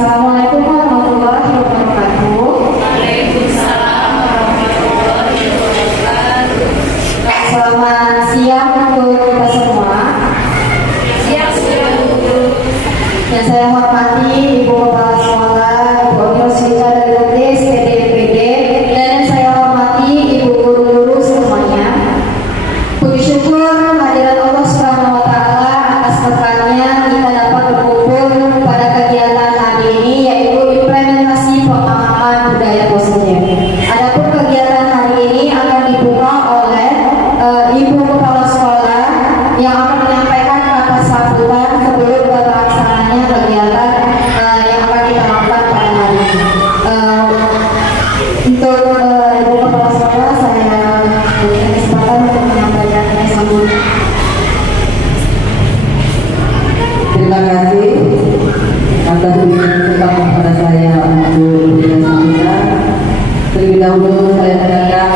Assalamualaikum warahmatullahi wabarakatuh. Waalaikumsalam warahmatullahi wabarakatuh. Selamat siang untuk kita semua. Siang untuk Yang saya hormati Ibu Kepala Sekolah, Ibu Rosita dari Ludes, PDPD, dan yang saya hormati Ibu guru-guru semuanya. Puji syukur kehadiran Allah Subhanahu wa Ta'ala atas berkatnya kita dapat berkumpul pada kegiatan hari ini, yaitu implementasi pemahaman budaya positif. Adapun kegiatan hari ini akan dibuka oleh Ibu Kepala Sekolah yang akan menyampaikan kata sambutan sebelum terlaksananya kegiatan yang akan kita lakukan pada hari ini. Untuk Ibu Kepala Sekolah, saya berikan kesempatan untuk menyampaikan kata sambutan. Terima kasih atas kesempatan kepada saya untuk memberikan sambutan. Terlebih dahulu saya menyatakan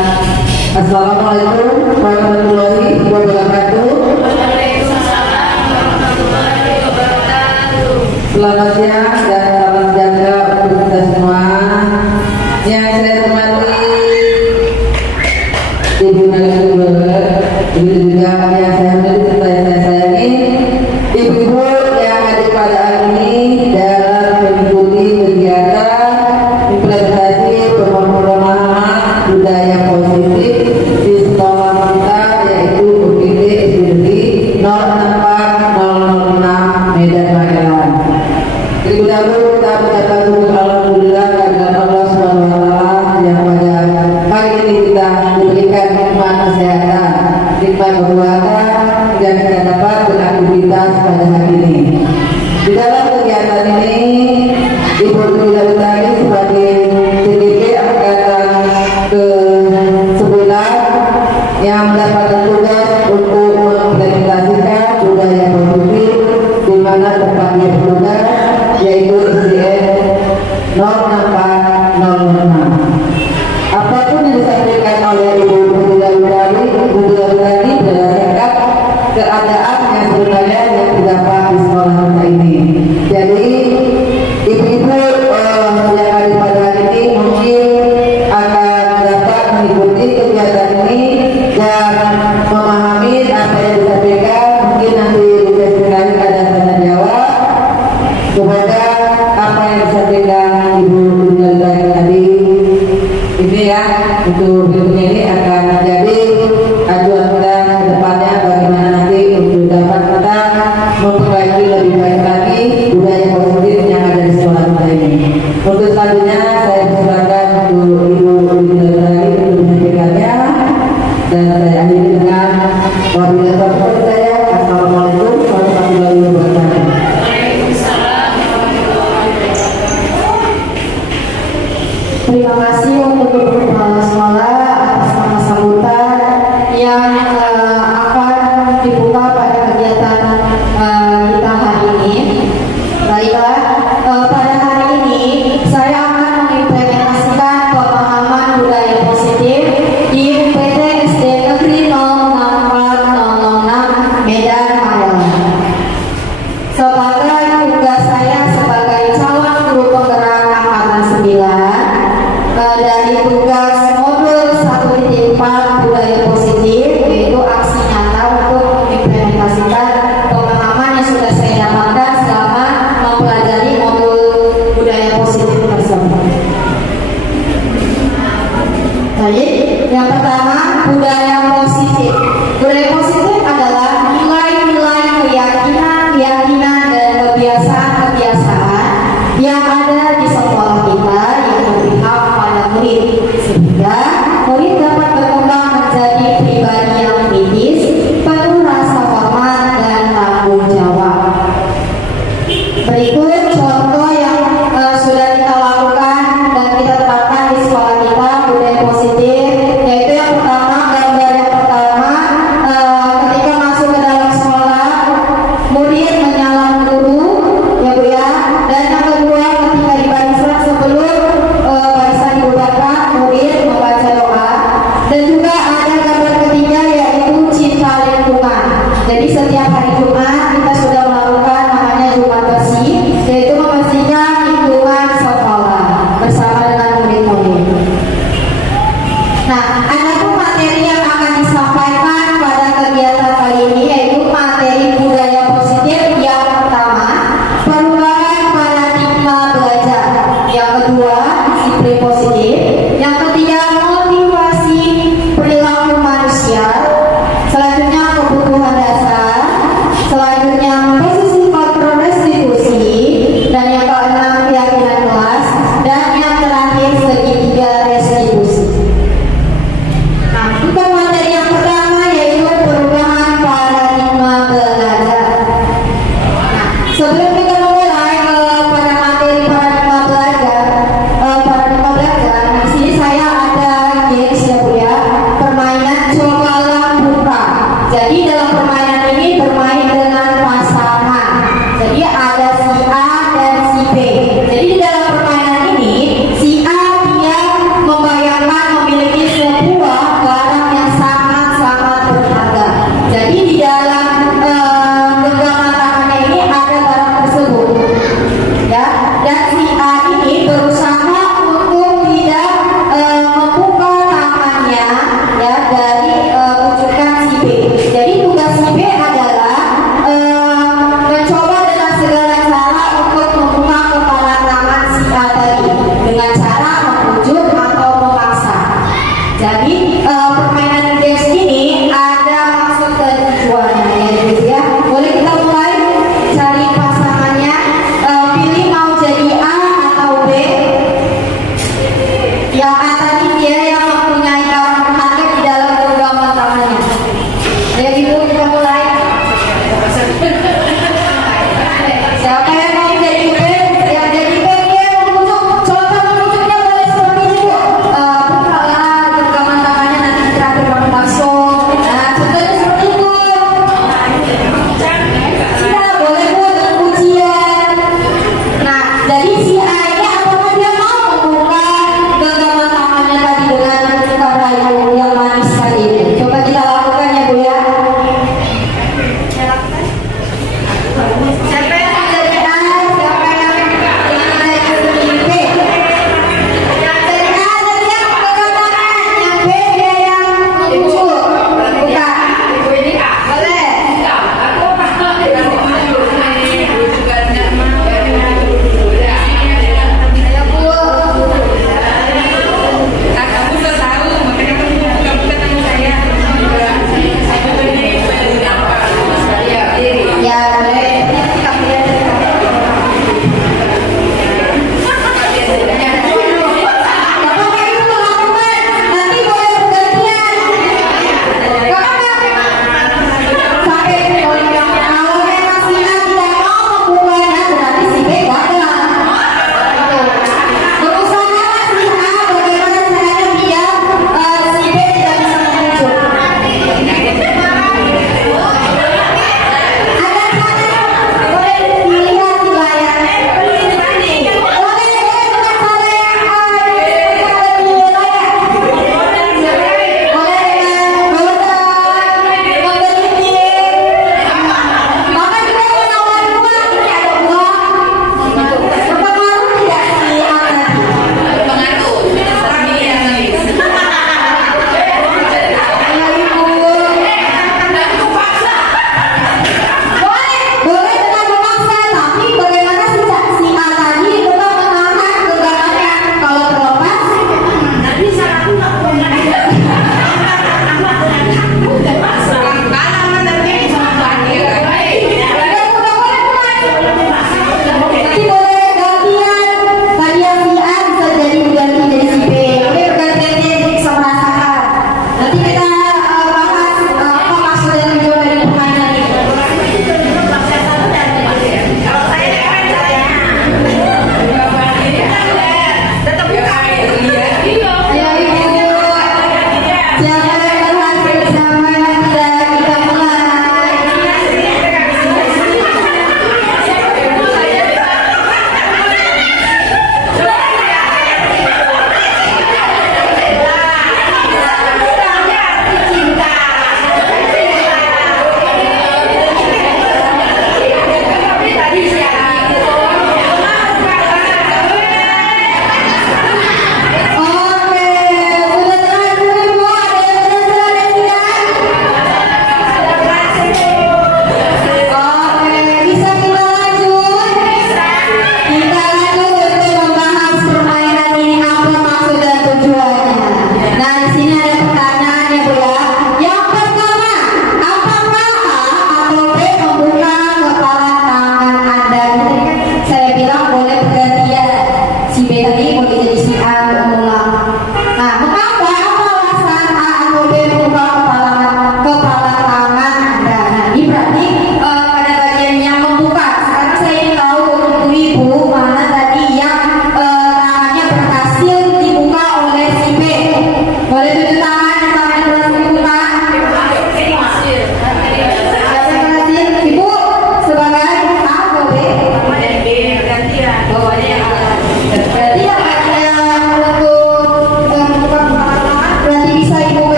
Assalamualaikum warahmatullahi wabarakatuh. Waalaikumsalam warahmatullahi wabarakatuh. Selamat siang dan salam sejahtera untuk kita semua. Yang saya hormati Ibu narasumber, begitu juga yang saya hormati serta yang saya sayangi, ibu-ibu yang hadir pada hari ini dalam mengikuti kegiatan implementasi pemahaman budaya positif di sekolah kita, yaitu UPD SDNI 04006 Medan Magelang. Terlebih dahulu kita mengucapkan syukur alhamdulillah karena Allah SWT yang pada hari ini kita diberikan nikmat kesehatan, nikmat keluarga, dan kita dapat beraktivitas pada hari ini. Di dalam kegiatan ini, Ibu Tujuh tadi sebagai CDP angkatan ke-11 yang mendapatkan tugas untuk mengimplementasikan budaya positif di mana tempatnya bertugas yaitu SDN 04006. Apapun yang disampaikan oleh Ibu Tujuh tadi berdasarkan keadaan yang sebenarnya yang terdapat di sekolah kita ini. Jadi ibu-ibu yang ada pada hari ini mungkin akan dapat mengikuti kegiatan ini dan memahami apa yang disampaikan. Mungkin nanti di sesi lain ada tanya jawab. Semoga apa yang disampaikan Ibu Tujuh tadi ini ya untuk berikutnya ini akan menjadi acuan kita ke depannya bagaimana nanti untuk dapat kita memperbaiki lebih baik lagi budaya positif yang ada di sekolah kita ini. Untuk selanjutnya saya persilakan untuk Ibu Tujuh untuk menyampaikannya dan saya akhiri dengan wabillahi taufiq saya. Assalamualaikum warahmatullahi wabarakatuh. Waalaikumsalam warahmatullahi wabarakatuh. Terima kasih untuk Ibu Kepala Sekolah atas nama sambutan yang akan dibuka pada kegiatan kita hari ini. Baiklah, pada hari ini saya akan mengimplementasikan pemahaman budaya positif di UPT SD Negeri 04006 Medan Magelang. Sebagai tugas saya sebagai calon guru penggerak angkatan 9 dari tugas modul 1.4 budaya positif, yaitu aksi nyata untuk mengimplementasikan pemahaman yang sudah saya dapatkan selama mempelajari modul budaya positif tersebut. Baik, yang pertama budaya positif. Budaya positif adalah nilai-nilai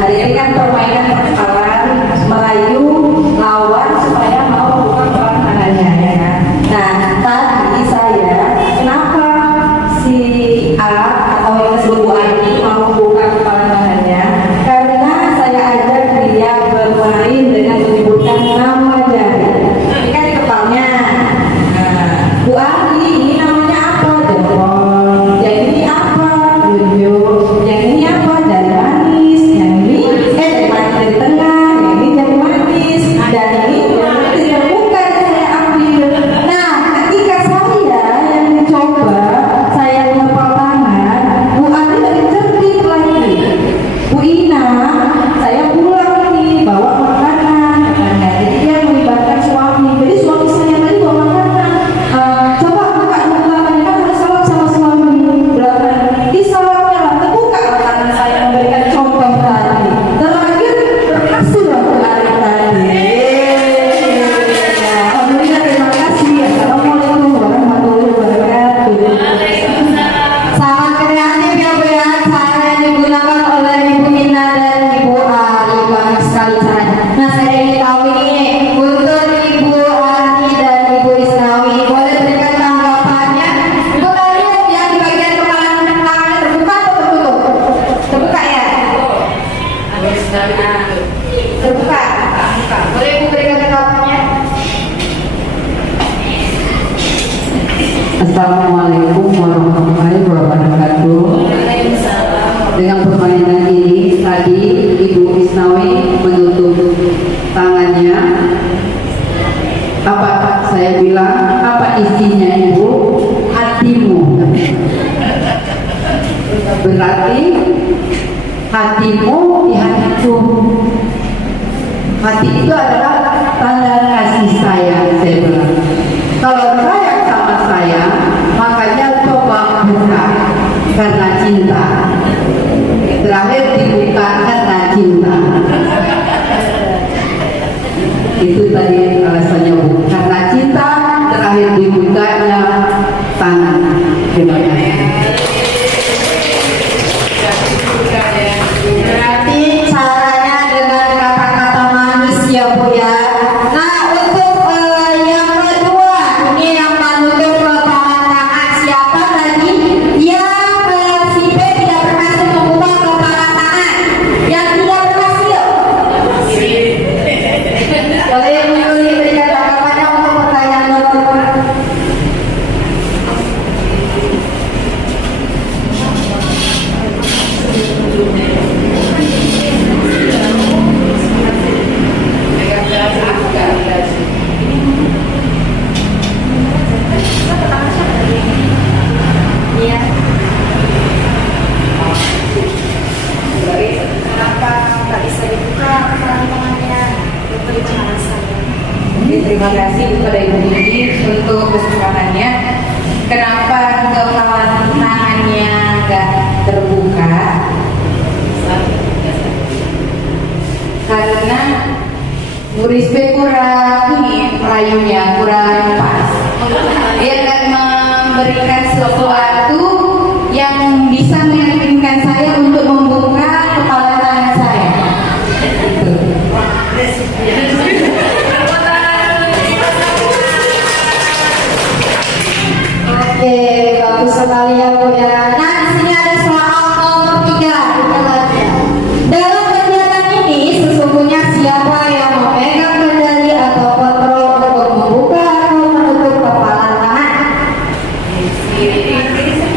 hari ini kan permainan perkenalan Melayu lawan supaya mau buka tangannya ya kan. Nah, tadi saya kenapa si A atau yang disebut Bu Ani mau buka tangannya? Karena saya ajak dia bermain dengan menyebutkan nama jari. Ini kan di kepalanya. Nah, Bu Ani ini namanya apa? Jempol. Yang ini apa? Tunjuk. Yang ini apa? Jari manis. Yang ini jari manis dari tengah. Yang ini jari manis. Dan ini jari terbuka yang saya ambil. Nah, ketika saya yang mencoba, saya ngepal tangan, Bu Ani lebih cerdik lagi. Bu Ina, saya pulang nih bawa makanan katanya. Jadi dia melibatkan suami. Jadi suami saya tadi bawa makanan. Coba buka tangannya kan harus salam sama suami. Belakang di salamnya lah terbuka tangan saya memberikan contoh tadi. Terakhir berhasil Bu Ani tadi. Alhamdulillah, terima kasih. Assalamualaikum warahmatullahi wabarakatuh. Sangat kreatif ya Bu ya, cara yang digunakan oleh Ibu Ina dan Ibu Ali, banyak sekali caranya. Nah, saya ingin tahu ini untuk Ibu Ani dan Ibu Isnawi, boleh berikan tanggapannya. Ibu tadi yang di bagian kepala tangannya terbuka atau tertutup? Terbuka ya? Terbuka. Boleh Ibu berikan tanggapannya? Assalamualaikum warahmatullahi wabarakatuh. Dengan permainan ini tadi Ibu Isnawi menutup tangannya. Apa saya bilang? Apa isinya Ibu? Hatimu. Berarti hatimu di hatiku. Hati itu adalah tanda kasih sayang, saya bilang. Kalau sayang sama saya, makanya coba buka karena cinta. Terakhir dibuka karena cinta. Itu tadi alasannya Bu. Karena cinta, terakhir dibukanya tangan. Terima kasih. Berarti caranya dengan kata-kata manis ya Bu ya. Nah, untuk yang kedua, ini yang menutup kepalan tangan siapa tadi? Yang si B tidak berhasil membuka kepalan tangan. Yang tidak berhasil. Boleh Bu Yuli berikan tanggapannya untuk pertanyaan kedua. Iya. Kenapa nggak bisa dibuka tangannya? Dokter jangan saya. Oke, terima kasih kepada Ibu Didi untuk kesempatannya. Kenapa kepalan tangannya nggak terbuka? Karena Bu Risbe kurang ini layunya kurang pas. Dia akan memberikan sesuatu yang bisa meyakinkan saya untuk membuka kepala tangan saya. Gitu. Oke, bagus sekali ya Bu ya. Nah, di sini ada soal nomor 3. Kita baca. Dalam kegiatan ini sesungguhnya siapa yang memegang kendali atau kontrol untuk membuka atau menutup kepala tangan?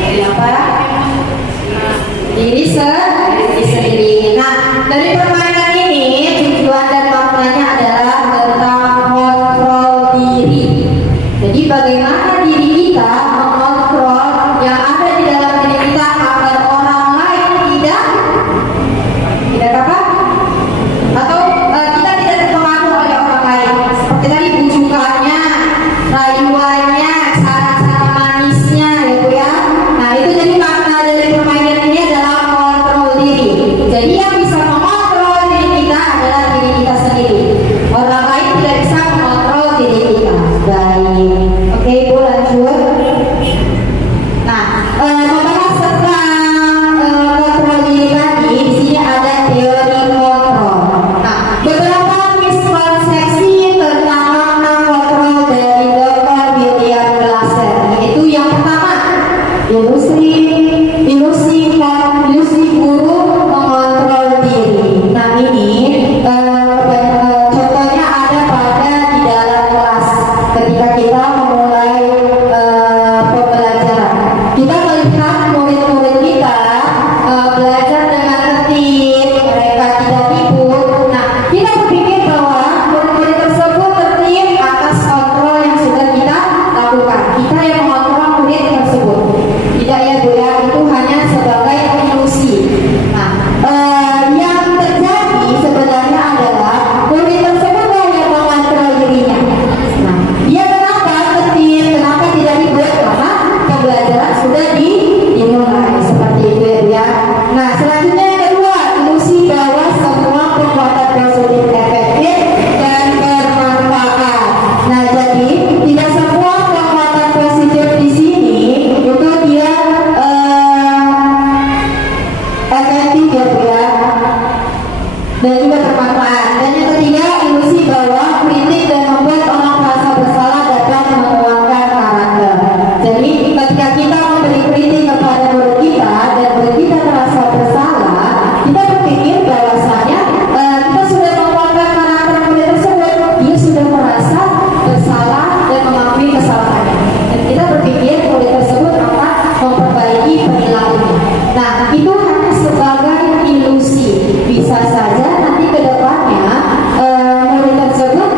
Siapa? Diri sendiri. Nah, dari permainan ini tujuan dan maknanya adalah tentang kontrol diri. Jadi bagaimana diri kita mengontrol yang ada di dalam diri kita agar orang lain tidak apa? Atau kita tidak terpengaruh oleh orang lain. Seperti tadi bujukannya, rayuannya, cara-cara manisnya ya Bu ya. Nah, itu jadi makna dari permainan ini adalah kontrol diri. Jadi yang bisa mengontrol selanjutnya yang kedua, ilusi bahwa semua perbuatan positif efektif dan bermanfaat. Nah, jadi tidak semua perbuatan positif di sini itu dia efektif ya Bu ya, dan juga bermanfaat. Dan yang ketiga, ilusi bahwa kritik dan membuat orang merasa bersalah dapat menguatkan karakter. Jadi ketika kita memberi kritik kepada guru kita dan guru kita merasa bersalah, kita berpikir bahwasanya kita sudah menguatkan karakter murid tersebut. Dia sudah merasa bersalah dan mengakui kesalahannya, dan kita berpikir murid tersebut akan memperbaiki perilakunya. Nah, itu hanya sebagai ilusi. Bisa saja nanti ke depannya murid tersebut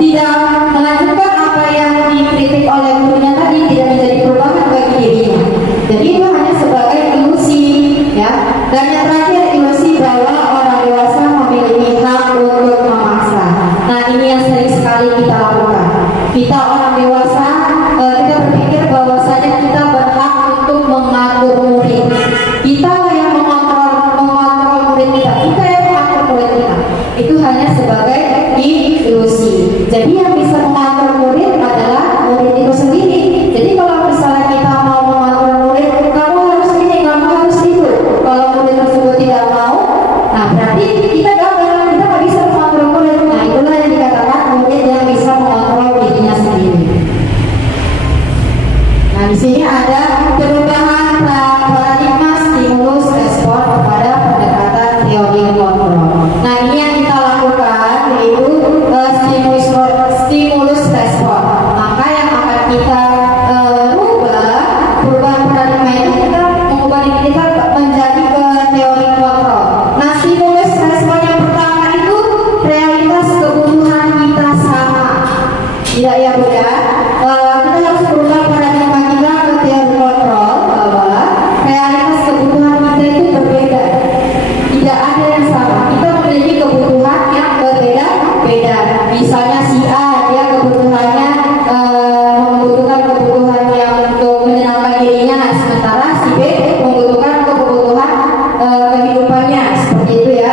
tidak melanjutkan apa yang dikritik oleh gurunya tadi, tidak menjadi perubahan bagi dirinya. Jadi itu hanya sebagai ilusi, ya. Dan yang terakhir, ilusi bahwa orang dewasa memiliki hak untuk memaksa. Nah, ini yang sering sekali kita lakukan. Kita orang dewasa, kita berpikir bahwasanya kita berhak untuk mengatur murid. Kita yang mengontrol murid kita. Kita yang mengatur murid kita. Itu hanya sebagai ilusi. Jadi yang bisa mengatur murid adalah murid itu sendiri. Jadi kalau misalnya kita mau mengatur murid, kamu harus ini, kamu harus itu. Kalau murid tersebut tidak mau, nah berarti kita gagal, kita nggak bisa mengatur murid. Nah, itulah yang dikatakan murid yang bisa mengontrol dirinya sendiri. Nah, di sini ada perubahan paradigma stimulus respon kepada pendekatan teori kontrol. Nah, ini yang kita lakukan yaitu stimulus respon. Maka yang akan kita rubah perubahan paradigma itu, kita mengubah diri kita menjadi ke teori kontrol. Nah, stimulus respon yang pertama itu realitas kebutuhan kita sama. Tidak ya Bu ya? Kita harus berubah paradigma kita ke teori kontrol bahwa realitas kebutuhan kita itu berbeda. Tidak ada yang sama. Kita memiliki kebutuhan yang berbeda-beda. Misalnya si A, dia kebutuhannya membutuhkan kebutuhan yang untuk menyenangkan dirinya, sementara si B membutuhkan kebutuhan kehidupannya, seperti itu ya.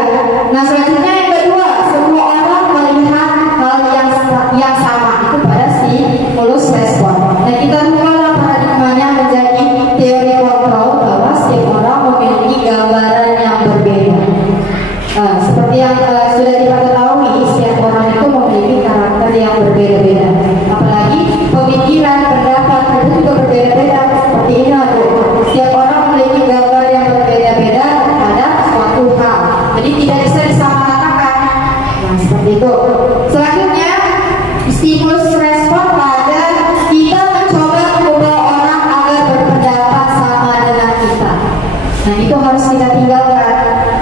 Nah, selanjutnya yang kedua, semua orang melihat hal yang sama itu pada stimulus respon. Nah, kita rubahlah paradigmanya menjadi teori kontrol bahwa setiap orang memiliki gambaran yang berbeda. Seperti yang sudah kita ketahui, setiap orang itu memiliki karakter yang berbeda-beda. Apalagi pemikiran, pendapat itu juga berbeda-beda. Seperti ini Bu. Setiap orang memiliki gambar yang berbeda-beda terhadap suatu hal. Jadi tidak bisa disamaratakan. Nah, seperti itu. Selanjutnya, stimulus respon pada kita mencoba mengubah orang agar berpendapat sama dengan kita. Nah, itu harus kita tinggalkan.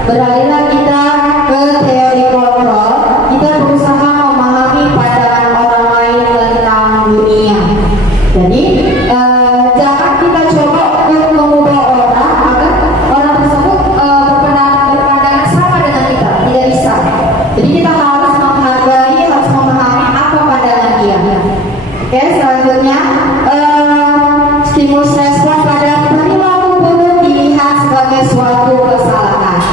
Beralihlah kita ke teori kontrol. Kita berusaha memahami pandangan orang lain tentang dunia. Jadi jangan kita coba untuk mengubah orang agar orang tersebut berpandangan sama dengan kita. Tidak bisa. Jadi kita harus menghargai, harus memahami apa pandangan dia. Oke, selanjutnya stimulus respon pada perilaku buruk dilihat sebagai suatu kesalahan.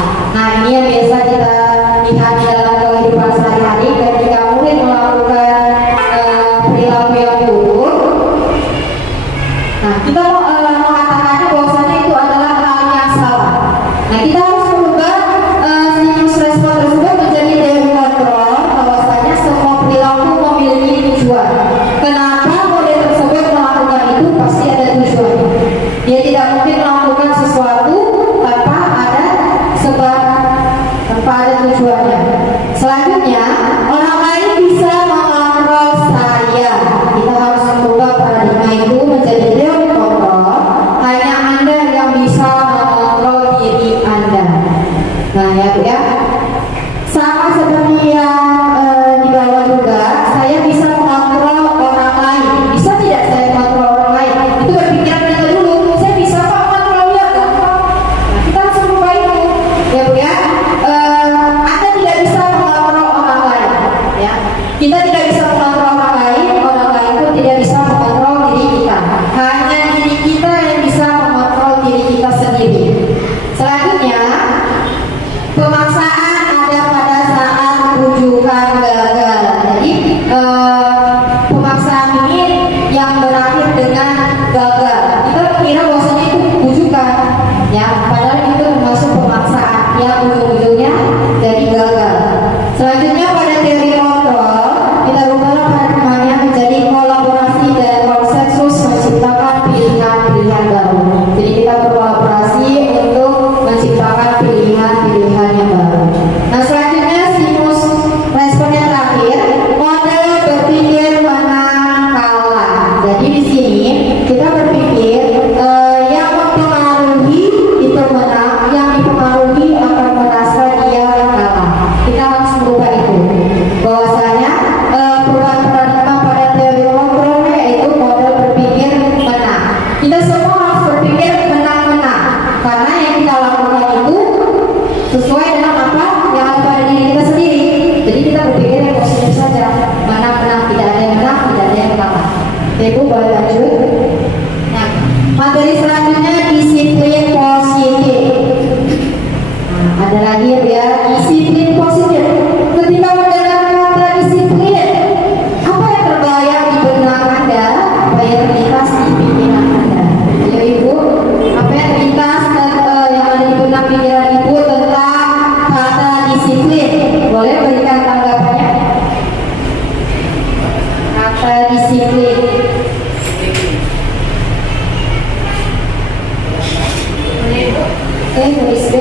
lakukan itu sesuai dengan apa yang ada pada diri kita sendiri. Jadi kita berpikir yang positif saja. Menang-menang, tidak ada yang menang, tidak ada yang kalah. Ibu boleh lanjut. Nah, materi selanjutnya disiplin positif. Nah, ada lagi ya, disiplin positif. Ketika mendengar kata disiplin, apa yang terbayang di benak Anda? Apa yang terlintas di pikiran Anda? Ayo Ibu, apa yang terlintas yang ada di benak pikiran Ibu tentang kata disiplin? Boleh berikan tanggapannya? Kata disiplin. Oke, tulis B.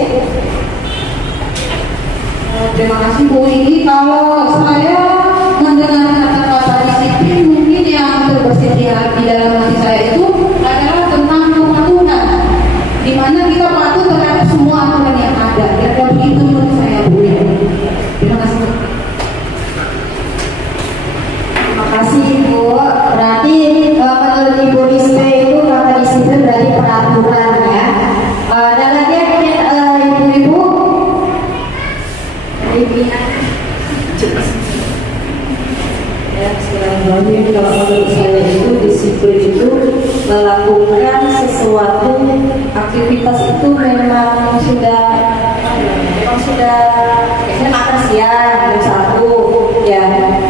Terima kasih Bu Indi. Kalau saya mendengar kata-kata disiplin, mungkin yang terbesit di dalam hati saya itu adalah tentang kepatuhan, di mana kita patuh terhadap semua aturan yang ada. Dan begitu menurut saya Bu Indi. Terima kasih. Terima kasih Ibu. Berarti menurut Ibu Rispe itu kata disiplin berarti peraturan ya. Dan lagi ibu-ibu Ya, sebenarnya kalau menurut saya itu disiplin itu melakukan sesuatu aktivitas itu memang sudah biasanya makan siang jam 1 ya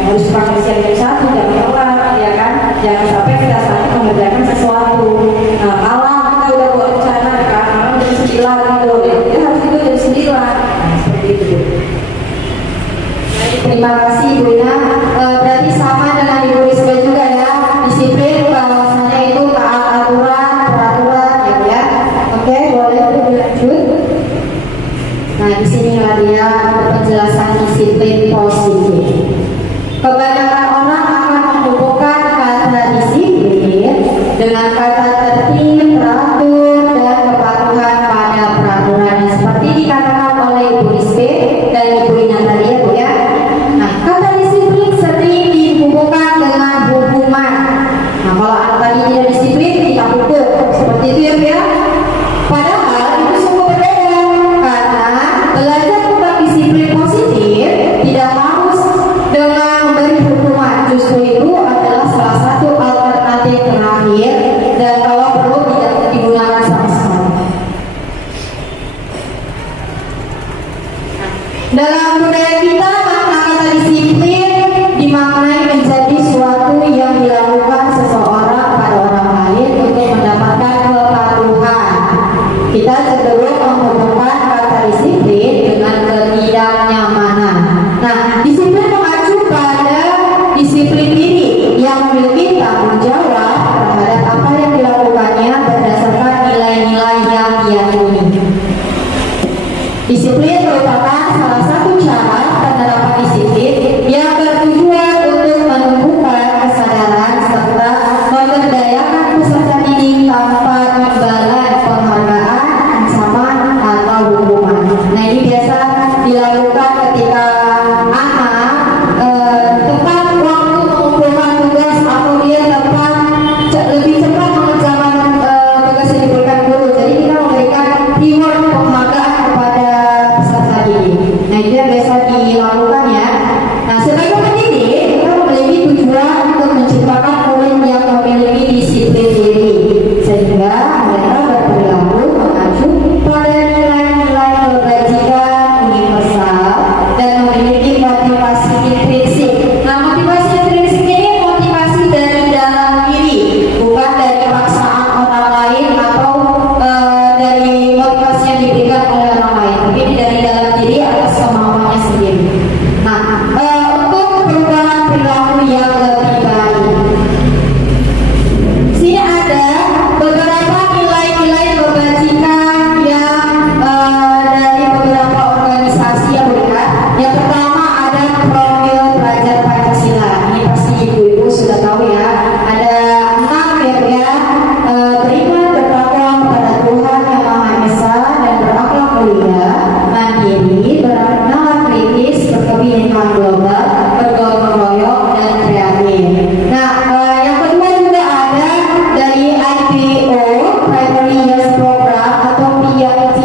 harus makan siang jam 1 jam telat ya kan, jangan sampai kita saat mengerjakan sesuatu. Nah, malam kita udah buat rencana kan, malam jam 9 gitu ya harus itu jam 9. Nah, seperti itu. terima kasih Ibu Ina. Berarti sama dengan Ibu Rispe juga ya. Disiplin bahwasanya itu taat aturan, peraturan ya. Oke, boleh dilanjut. Nah, di sini dia penjelasan disiplin positif. Kebanyakan orang akan menghubungkan kata disiplin dengan kata tertib, teratur, dan kepatuhan pada peraturan yang seperti dikatakan oleh Ibu Rispe dan Ibu Ina tadi ya Bu ya. Nah, kata disiplin sering dihubungkan dengan hukuman. Nah, kalau anak tadi tidak disiplin, kita hukum seperti itu ya Bu ya. Padahal itu sungguh berbeda karena belajar tentang disiplin positif tidak harus dengan memberi hukuman. Justru itu adalah salah satu alternatif terakhir dan kalau perlu tidak digunakan sama sekali. Dalam budaya kita, kata disiplin dimaknai menjadi suatu yang dilakukan seseorang pada orang lain untuk mendapatkan kepatuhan. Kita cenderung menghubungkan kata disiplin dengan ketidaknyamanan. Nah, disiplin mengacu pada disiplin diri yang memiliki tanggung jawab terhadap apa yang dilakukannya berdasarkan nilai-nilai yang diyakini. Disiplin merupakan salah satu cara penerapan disiplin yang bertujuan untuk menumbuhkan kesadaran serta memberdayakan peserta didik tanpa imbalan penghargaan, ancaman, atau hukuman. Nah, ini biasa dilakukan ketika anak tepat waktu mengumpulkan tugas atau dia tepat lebih cepat mengerjakan tugas yang diberikan guru. Jadi kita memberikan reward penghargaan kepada peserta didik. Nah, itu yang biasa dilakukan ya. Nah, sebagai pendidik kita memiliki tujuan untuk menciptakan murid yang memiliki disiplin diri sehingga mereka berperilaku mengacu pada nilai-nilai kebajikan universal dan memiliki motivasi intrinsik. Nah, motivasi intrinsik ini motivasi dari dalam diri, bukan dari paksaan orang lain atau dari motivasi yang diberikan oleh orang lain, tapi dari dalam diri atas kemauannya sendiri. Nah, untuk perubahan perilaku yang lebih baik, sini ada beberapa nilai-nilai kebajikan yang dari beberapa organisasi yang berikan. Yang pertama ada profil pelajar Pancasila. Ini pasti ibu-ibu sudah tahu ya. Ada 6 ya Bu ya. Beriman, bertakwa kepada Tuhan yang Maha Esa dan berakhlak mulia, mandiri, bernalar kritis, berkebinekaan global, bergotong royong, dan kreatif. Nah, yang kedua juga ada dari IPO Primary Years Program atau PYP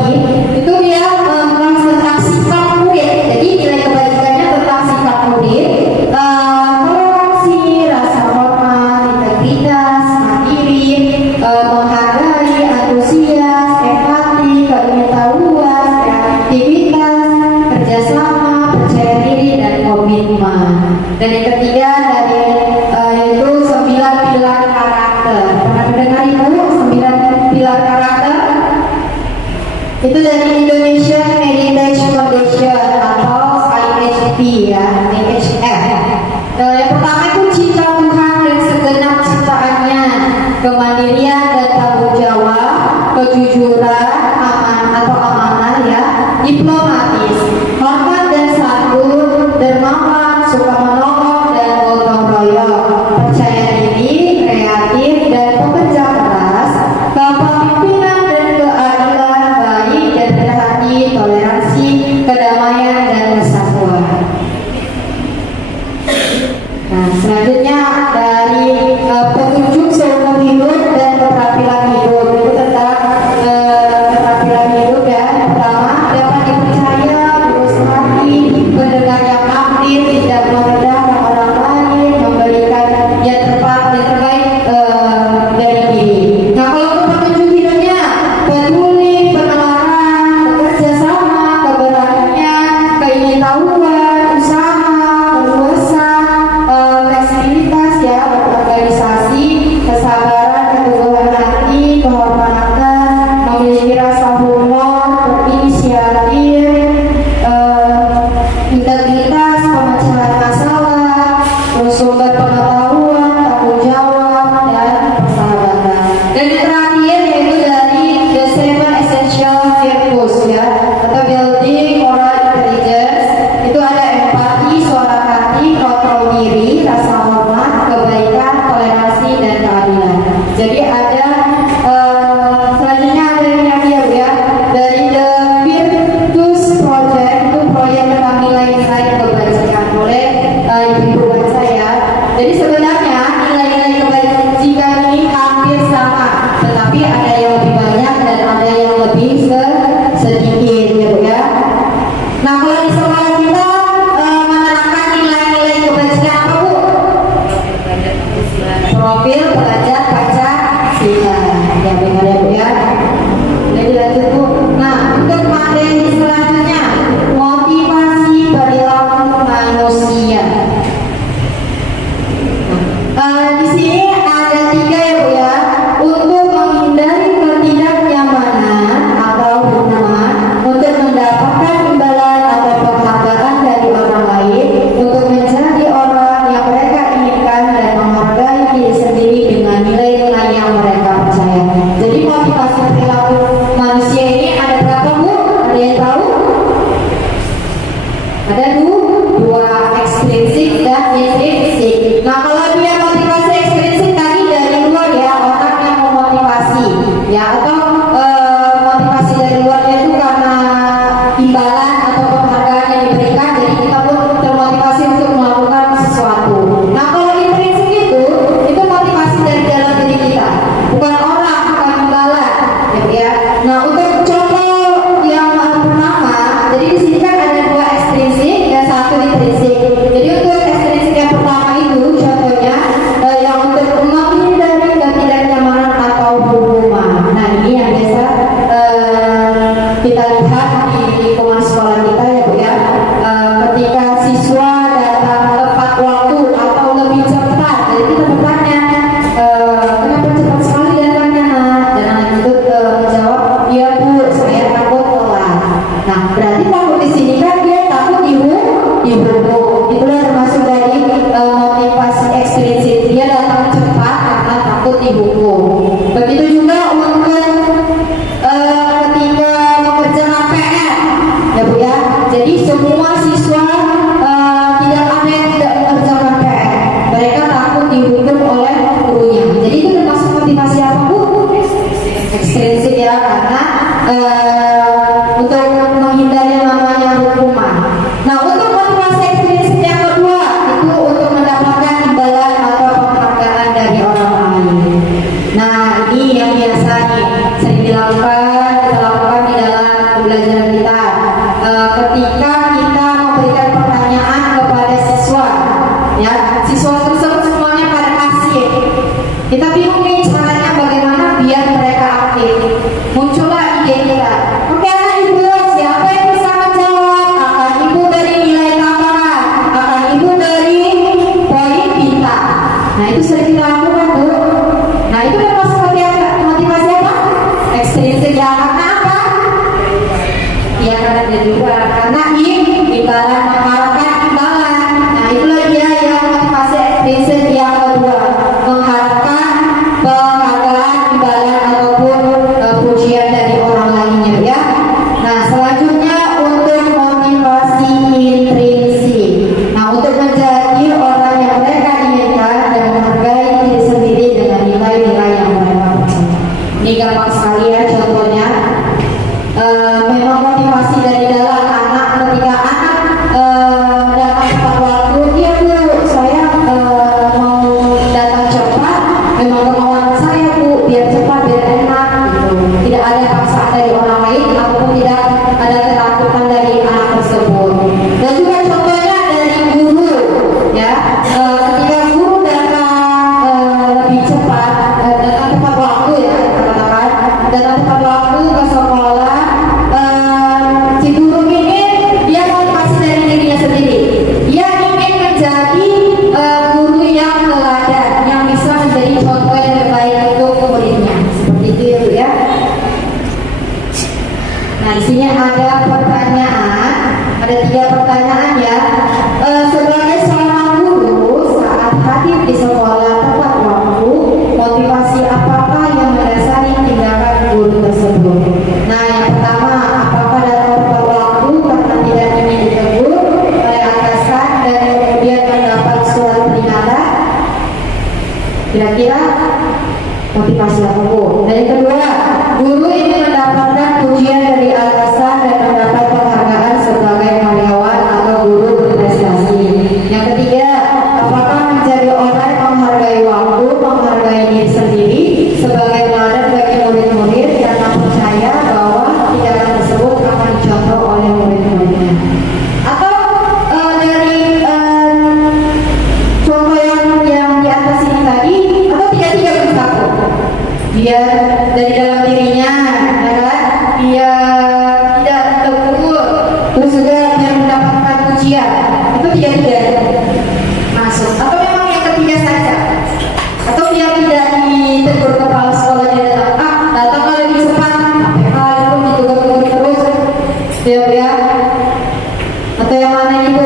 lebih, itu dia membahas tentang sikap murid. Jadi nilai kebajikannya tentang sikap murid, toleransi, rasa hormat, integritas, mandiri, menghargai, antusias, empati, keingin-tahuan, kreativitas, kerjasama, percaya diri, dan komitmen. Dan yang ketiga dari yaitu 9 pilar karakter. Pernah mendengar itu 9 pilar karakter? Itu dari Indonesian Heritage Foundation atau IHF ya, IHF. Yang pertama itu cinta Tuhan dan segenap ciptaannya, kemandirian dan tanggung jawab, kejujuran, amanah ya, diplomatis, hormat dan santun, dermawan, suka menolong dan gotong royong, percaya diri, kreatif dan pekerja keras, kepemimpinan dan keadilan, baik dan berhati, toleransi, kedamaian dan kesatuan. Nah, selanjutnya dari petunjuk seumur hidup dan keterampilan hidup, itu tentang keterampilan hidup ya. Pertama, dapat dipercaya, lurus hati, pendengar yang aktif, tidak merendahkan orang lain, memberikan yang terbaik dari diri. Nah, kalau petunjuk hidupnya peduli, penalaran, bekerja sama, keberanian, keingintahuan, usaha, keluasan, fleksibilitas ya, berorganisasi, kesabaran, keteguhan hati, kehormatan, memiliki rasa humor, berinisiatif, integritas, pemecahan masalah, terus sumber pengetahuan, tanggung jawab, dan persahabatan. Dan yang terakhir yaitu dari The Seven Essential Virtues ya, atau Building Moral Intelligence. Itu ada empati, suara hati, kontrol diri, rasa hormat, kebaikan, toleransi, dan keadilan. Jadi ada selanjutnya ada yang lagi ya Bu ya, dari The Virtues Project, itu proyek tentang nilai-nilai kebajikan. Boleh ibu baca ya. Jadi sebenarnya nilai-nilai kebajikan ini hampir sama, tetapi ada yang lebih banyak dan ada yang lebih sedikit ya Bu ya. Nah, kalau di sekolah kita menerapkan nilai-nilai kebajikan apa Bu? Profil pelajar Pancasila. Ya benar ya Bu ya. Jadi lanjut Bu. Nah, untuk materi selanjutnya, motivasi perilaku manusia. Di sini ada 3 ya Bu ya. Untuk menghindari ketidaknyamanan atau hukuman, untuk mendapatkan imbalan atau penghargaan dari orang lain, untuk menjadi orang yang mereka inginkan dan menghargai diri sendiri dengan nilai-nilai yang mereka percaya. Jadi motivasi perilaku manusia ini ada berapa Bu? Ada yang tahu? Ada 2, ekstrinsik dan intrinsik. Nah, kalau dia motivasi ekstrinsik tadi dari luar ya, orang yang memotivasi ya, atau motivasi dari luarnya itu karena imbalan atau penghargaan yang diberikan, jadi kita pun termotivasi untuk melakukan sesuatu. Nah, kalau intrinsik itu motivasi dari dalam diri kita, bukan orang, bukan imbalan ya. Nah, untuk contoh yang pertama, jadi di sini kan ada 2 ekstrinsik dan 1 intrinsik. Jadi untuk ekstrinsik yang pertama itu contohnya yang untuk menghindari ketidaknyamanan atau hukuman. Nah, ini yang biasa kita lihat di lingkungan sekolah kita ya Bu ya. Ketika siswa datang tepat waktu atau lebih cepat, jadi kita bertanya, kenapa cepat sekali datangnya Nak? Dan anak itu menjawab, iya Bu, saya takut telat. Nah, berarti takut di sini kan dia takut dihukum. Itulah termasuk dari motivasi ekstrinsik. Dia datang cepat karena takut dihukum. Begitu juga untuk ketika mengerjakan PR ya Bu ya. Jadi semua siswa tidak ada yang tidak mengerjakan PR. Mereka takut dihukum oleh gurunya. Jadi itu termasuk motivasi apa Bu? Ekstrinsik ya, karena untuk menghindari yang namanya hukuman. Nah, untuk motivasi ekstrinsik yang kedua itu untuk mendapatkan imbalan atau penghargaan dari orang lain. Nah, ini yang biasa nih sering kita lakukan di dalam menyediakan dan di luar, karena imbalan mengharapkan imbalan. Nah itulah dia yang motivasi prinsip yang kedua, mengharapkan penghargaan, imbalan ataupun pujian dari orang lainnya ya. Nah selanjutnya untuk motivasi intrinsik. Nah untuk menjadi orang yang mereka inginkan dan menghargai diri sendiri dengan nilai-nilai yang mereka percaya. Ini gampang sekali ya contohnya. Memang motivasi dari dalam anak, ketika anak datang tepat waktu, iya bu, saya mau datang cepat, memang kemauan saya bu, biar cepat, biar enak gitu. Tidak ada paksaan dari orang lain ataupun tidak ada ketakutan dari anak tersebut. Dan juga contohnya dari guru ya, ketika guru datang lebih cepat, datang tepat waktu ya, katakan datang tepat waktu ke sekolah, si guru ini dia motivasi dari dirinya sendiri. Dia ingin menjadi guru yang teladan, yang bisa menjadi contoh yang terbaik untuk muridnya. Seperti itu ya. Nah di sini ada pertanyaan, ada 3 pertanyaan ya. Sebagai seorang guru saat hadir di sekolah tepat waktu, motivasi apakah yang mendasari tindakan guru tersebut? Nah yang pertama, apakah datang tepat waktu karena tidak ingin ditegur oleh atasan dan kemudian mendapat surat peringatan? Kira-kira motivasi apa bu? Dan yang kedua, guru ini mendapatkan pujian dari atasan dan mendapat penghargaan sebagai karyawan atau guru berprestasi. Yang ketiga, apakah menjadi orang yang menghargai waktu, menghargai diri sendiri sebagai teladan bagi murid-murid karena percaya bahwa tindakan tersebut akan dicontoh oleh murid-muridnya. Atau dari contoh yang di atas ini tadi, atau tiga-tiga bersatu. Dia dari dalam dirinya, ya kan? Dia tidak tegur, terus juga dia mendapatkan pujian. Itu tiga-tiga masuk. Atau memang yang ketiga saja? Atau dia tidak ditegur kepala sekolahnya datang lebih cepat, sampai kali pun ditegur terus, ya. Atau yang mana ini bu?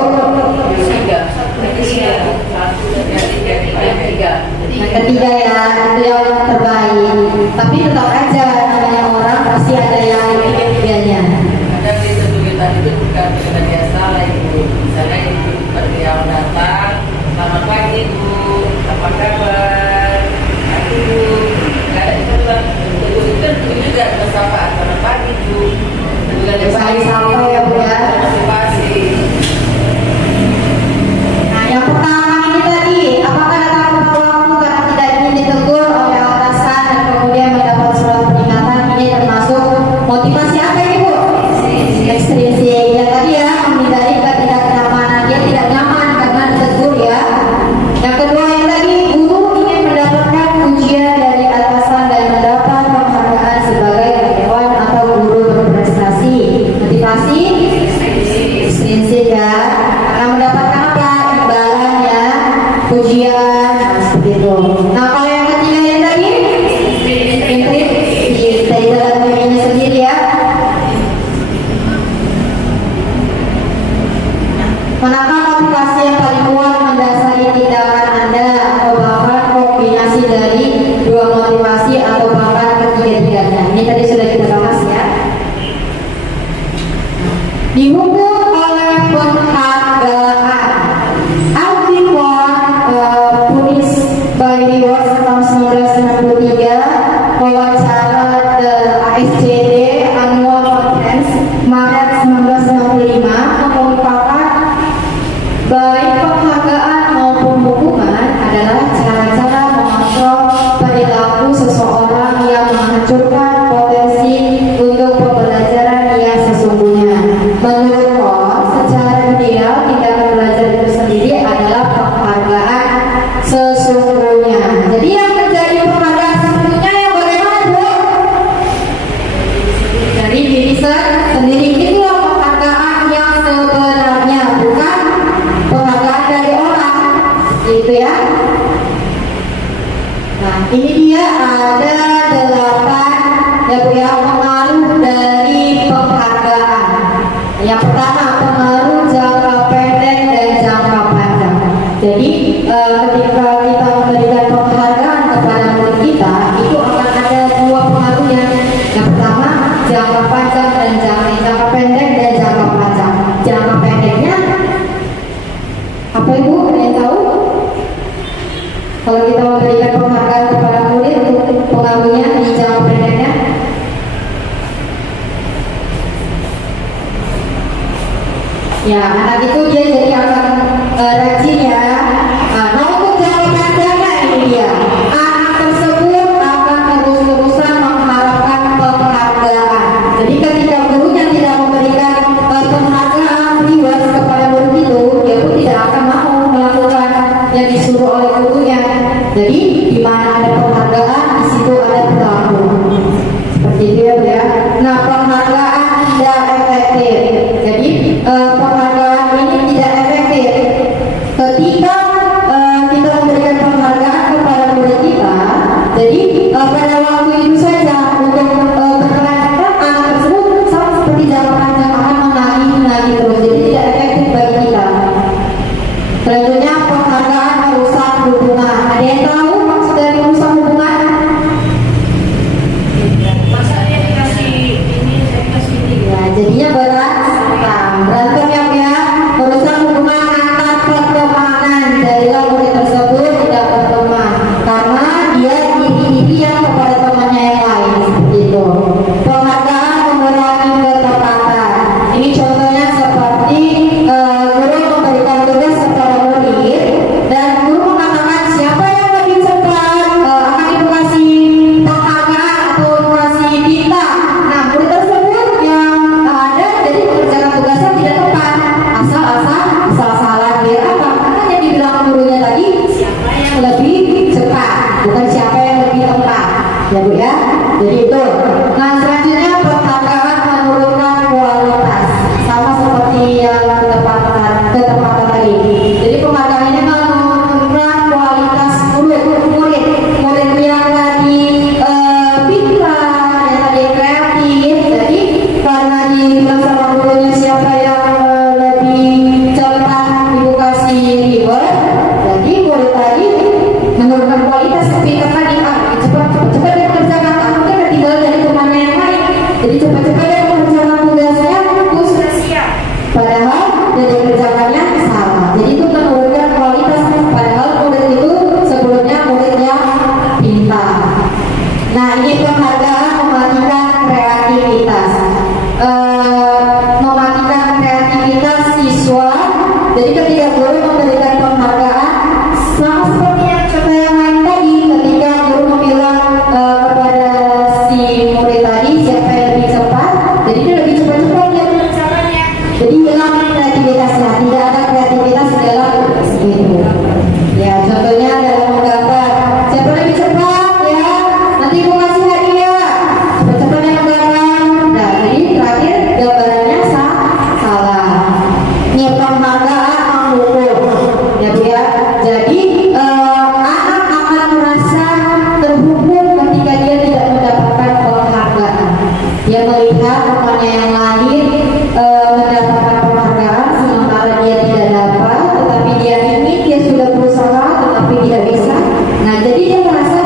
Yang ketiga ya, itu yang terbaik. Tapi tetap aja namanya orang pasti ada yang pilihannya. Kadang di kesulitan itu bukan kita biasa lah ibu. Misalnya ibu seperti yang datang, selamat pagi ibu, apa kabar? Aku ibu, nggak ada itu kan itu juga kesapaan. Selamat pagi ibu. Juga ada Saling sapa ya bu ya. motivasi. Nah yang pertama ini tadi, apakah datang tepat waktu karena tidak ingin ditegur oleh atasan dan kemudian mendapat surat peringatan? Ini termasuk motivasi apa ini bu? Ekstrinsik. Ya tadi ya, menghindari ketidaknyamanan. Dia tidak nyaman karena ditegur ya. Yang kedua yang tadi, guru ingin mendapatkan pujian dari atasan dan mendapat penghargaan sebagai karyawan atau guru berprestasi. Motivasi ekstrinsik ya, akan mendapatkan apa? Imbalan ya, pujian, nah, seperti itu. Nah kalau yang ketiga yang tadi, intrinsik dari dalam dirinya sendiri ya. Manakah motivasi yang paling kuat mendasari tindakan Anda, atau bahkan kombinasi dari dua motivasi atau bahkan ketiga-tiganya? Ini tadi sudah kita bahas ya. Dihukum oleh penghargaan. Artikel punished by Rewards tahun 1963, wawancara The ASCD Annual Conference Maret 1965 mengungkapkan baik penghargaan maupun hukuman adalah cara-cara mengontrol perilaku seseorang yang menghancurkan potensi untuk pembelajaran yang sesungguhnya. Menurut Paul, secara ideal tindakan belajar itu sendiri adalah penghargaan sesungguhnya. Jadi yang menjadi penghargaan sesungguhnya yang bagaimana bu? Dari diri sendiri. Itulah penghargaan yang sebenarnya, bukan penghargaan dari orang. Gitu ya. Nah ini dia ada 8 ya bu ya, pengaruh dari penghargaan. Ya, anak itu dia jadi akan rajin ya. Nah, untuk jangka panjangnya ini dia. Anak tersebut akan terus-terusan mengharapkan penghargaan. Jadi ketika gurunya tidak memberikan penghargaan reward kepada murid itu, dia pun tidak akan mau melakukan yang disuruh oleh gurunya. Jadi di mana ada penghargaan, di situ ada perilaku. Seperti itu ya. Nah, penghargaan tidak efektif. Jadi penghargaan ini tidak efektif. Ketika kita memberikan penghargaan kepada murid kita, jadi pada waktu itu saja untuk berkelanjutan anak tersebut sama seperti jangka panjang akan menagih terus. Jadi tidak efektif bagi kita. Selanjutnya penghargaan merusak hubungan. Ada yang tahu maksud dari merusak hubungan? Masa dia dikasih ini, saya dikasih ini. Ya, jadinya berantem ya, merusak hubungan antar pertemanan. Jadilah murid tersebut tidak berteman karena dia iri-iri kepada temannya yang lain seperti itu. Penghargaan mengurangi ketepatan. Ini contohnya seperti guru memberikan tugas kepada murid dan guru mengatakan siapa yang lebih cepat akan dikasih penghargaan atau dikasih bintang. Nah, murid tersebut yang ada jadi mengerjakan tugasnya tidak tepat, asal salah dia apa? Karena yang dibilang gurunya tadi siapa yang lebih cepat, bukan siapa yang lebih tepat, ya Bu ya. Jadi itu. Nah, selanjutnya penghargaan menurunkan kualitas, sama seperti yang ketepatan tadi. Jadi penghargaan ini menurunkan kualitas murid yang tadi pintar, yang tadi kreatif. Jadi karena dibilang sama gurunya siapa yang lebih cepat ibu kasih reward, jadi murid tadi menurunkan kualitas pintar tadi cepat dia mengerjakan, mungkin ketinggalan dari temannya yang lain. Jadi cepat-cepat dia mengerjakan tugasnya, terus sudah siap. Padahal dia dikerjakannya salah. Jadi itu menurunkan kualitas. Padahal murid itu sebelumnya muridnya pintar. Nah, ini penghargaan mematikan kreativitas. Mematikan kreativitas siswa. Jadi ketika guru memberikan penghargaan, sama seperti yang contoh yang lain tadi, ketika guru bilang kepada si murid tadi siapa yang lebih cepat, jadi dia lebih cepat-cepat dia mengerjakannya. Jadi hilang kreativitasnya, tidak ada kreativitas dalam itu. Ya, contohnya dalam menggambar, siapa lebih cepat ya, nanti ibu kasih hadiah. Cepat-cepat yang menggambar. Nah, jadi terakhir gambarannya salah. Ini penghargaan menghukum, ya Bu ya. Jadi anak akan merasa terhukum ketika dia tidak mendapatkan penghargaan. Dia melihat temannya yang lain mendapatkan penghargaan sementara dia tidak dapat, tetapi dia ingin, dia sudah berusaha tetapi tidak bisa. Nah, jadi dia merasa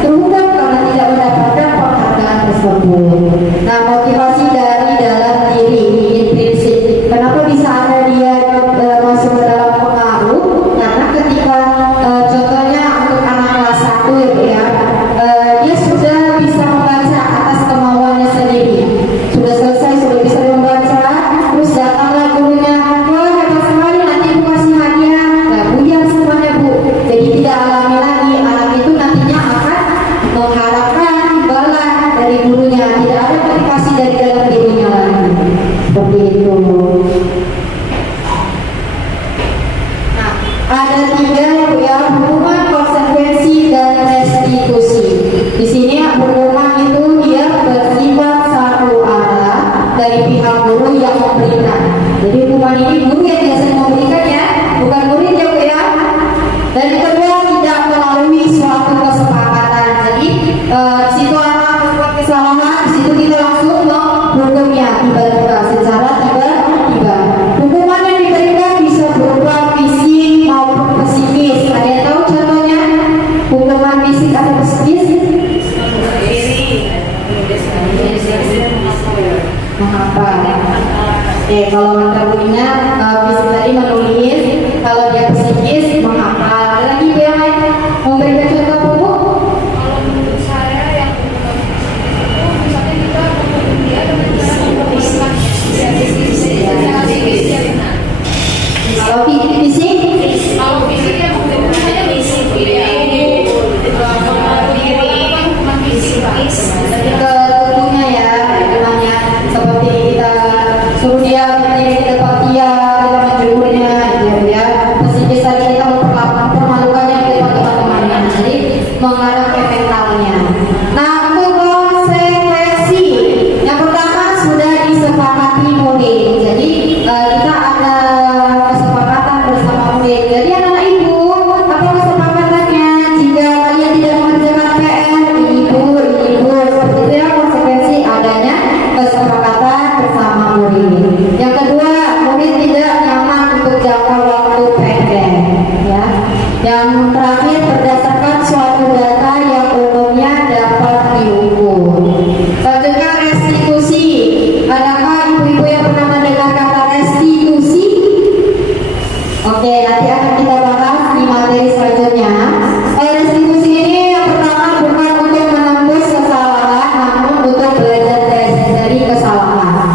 terhukum karena tidak mendapatkan penghargaan tersebut. Nah, motivasi dari dalam diri, intrinsik. Kenapa bisa ada dia masuk ke dalam pengaruh? Karena ketika contohnya untuk anak kelas 1 ya, dia sudah bisa membaca atas kemauannya sendiri, sudah selesai, sudah bisa membaca, terus datanglah gurunya, wah hebat sekali, nanti ibu kasih hadiah. Nah, buyar semuanya Bu. Jadi tidak alami lagi, anak itu nantinya akan mengharapkan imbalan dari gurunya, tidak ada motivasi dari dalam dirinya lagi. Seperti itu. Nah, ada 3 ya, hukuman, konsekuensi, dan restitusi. Di sini hukuman itu dia bersifat satu arah dari pihak guru yang memberikan. Jadi hukuman ini guru yang biasanya memberikan ya, bukan murid ya Bu ya. Dan yang kedua, tidak melalui suatu kesepakatan. Jadi di situ anak berbuat kesalahan, di situ kita langsung menghukumnya tiba-tiba, secara tiba-tiba. Hukuman yang diberikan bisa berupa fisik maupun psikis. Ada yang tahu contohnya hukuman fisik atau psikis? Menghafal. Kalau mentabunya fisik tadi menulis, kalau dia psikis menghafal. Ada lagi Bu yang lain memberikan contoh Bu? Kalau menurut saya yang misalnya kita dia dengan cara memperlihatkan murid. Yang kedua, murid tidak nyaman untuk jangka waktu pendek. Ya. Yang terakhir, berdasarkan suatu data yang umumnya dapat diukur. Selanjutnya, restitusi. Adakah ibu-ibu yang pernah mendengar kata restitusi? Oke, nanti akan kita bahas di materi selanjutnya. Restitusi ini yang pertama bukan untuk menembus kesalahan, namun untuk belajar dari kesalahan.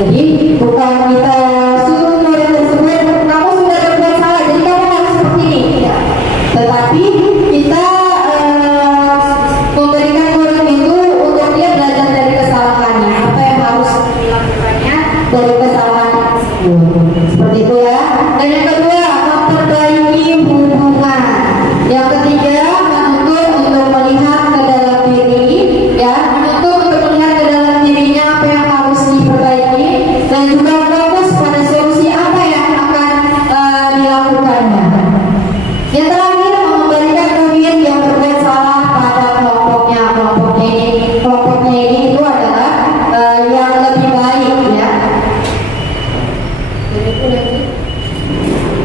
Jadi bukan kita suruh murid tersebut, kamu sudah berbuat salah, jadi kamu harus seperti ini. Ya. Tetapi kita memberikan murid itu untuk dia belajar dari kesalahannya, apa yang harus dilakukannya dari kesalahan tersebut. Seperti itu ya. Dan yang kedua, memperbaiki hubungan. Yang ketiga, menuntut untuk melihat ke dalam diri, ya, menuntut untuk melihat ke dalam dirinya apa yang harus diperbaiki, dan juga fokus pada solusi apa yang akan dilakukannya. Yang terakhir, memberikan murid yang berbuat salah pada kelompoknya. Kelompoknya ini itu adalah yang lebih baik, ya.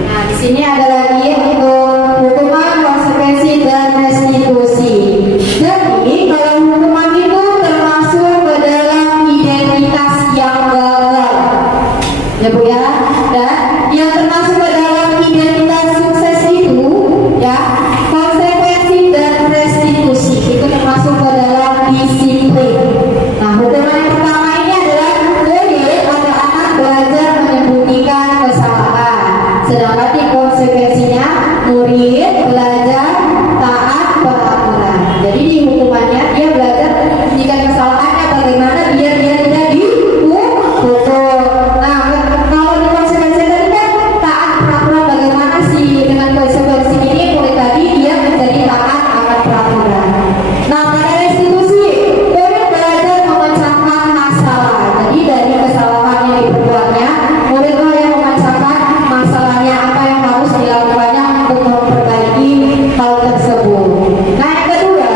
Nah, di sini ada lagi untuk hukuman, konsekuensi, dan restitusi. Jadi, kalau hukuman itu termasuk ke dalam identitas yang gagal, ya Bu ya. Dan yang termasuk ke dalam identitas sukses itu, ya, konsekuensi dan restitusi itu termasuk ke dalam disiplin. Nah, hukuman yang pertama ini adalah murid atau anak belajar menyembunyikan kesalahan. Sedangkan di konsekuensinya murid belajar taat peraturan. Jadi di hukumannya dia belajar menyembunyikan kesalahannya, bagaimana biar dia tidak dihukum. Nah, kalau di konsekuensi tadi kan taat peraturan, bagaimana sih dengan konsekuensi ini murid tadi dia menjadi taat akan peraturan. Nah, pada restitusi murid belajar memecahkan masalah. Jadi dari kesalahan yang diperbuatnya, muridlah yang memecahkan masalahnya, apa yang harus dilakukannya untuk memperbaiki hal tersebut. Nah, yang kedua,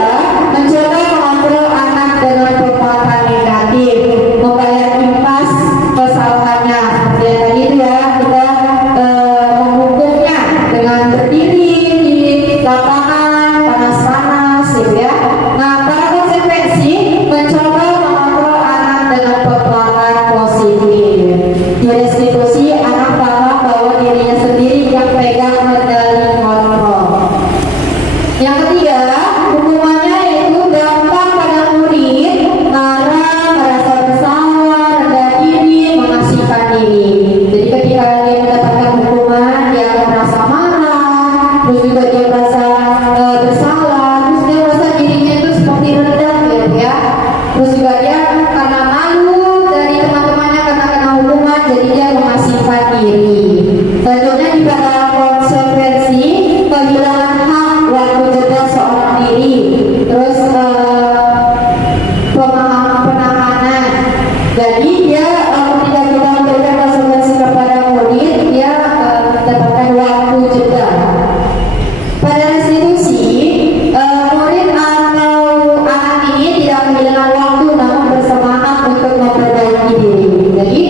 mencoba mengontrol anak dengan perbuatan negatif, membayar impas kesalahannya. Seperti yang tadi itu ya, kita menghukumnya dengan berdiri di lapangan panas-panas, gitu ya. Nah, pada konsekuensi, mencoba mengontrol anak dengan perbuatan positif. Di restitusi, anak paham bahwa dirinya sendiri yang pegang kendali kontrol. Yang ketiga, hukumannya yaitu dampak pada murid marah, merasa bersalah, rendah diri, mengasihkan diri. Jadi ketika dia mendapatkan hukuman, dia akan merasa marah, terus juga dia merasa bersalah, terus dia merasa dirinya itu seperti rendah, gitu ya. Terus juga dia karena malu dari teman-temannya karena kena hukuman, jadi dia mengasihkan diri. Selanjutnya juga dalam konsekuensi kehilangan hak waktu jeda seorang diri, terus penahanan. Jadi dia ketika kita memberikan konsekuensi kepada murid, dia mendapatkan waktu jeda. Pada restitusi, murid atau anak ini tidak kehilangan waktu, namun bersemangat untuk memperbaiki diri. Jadi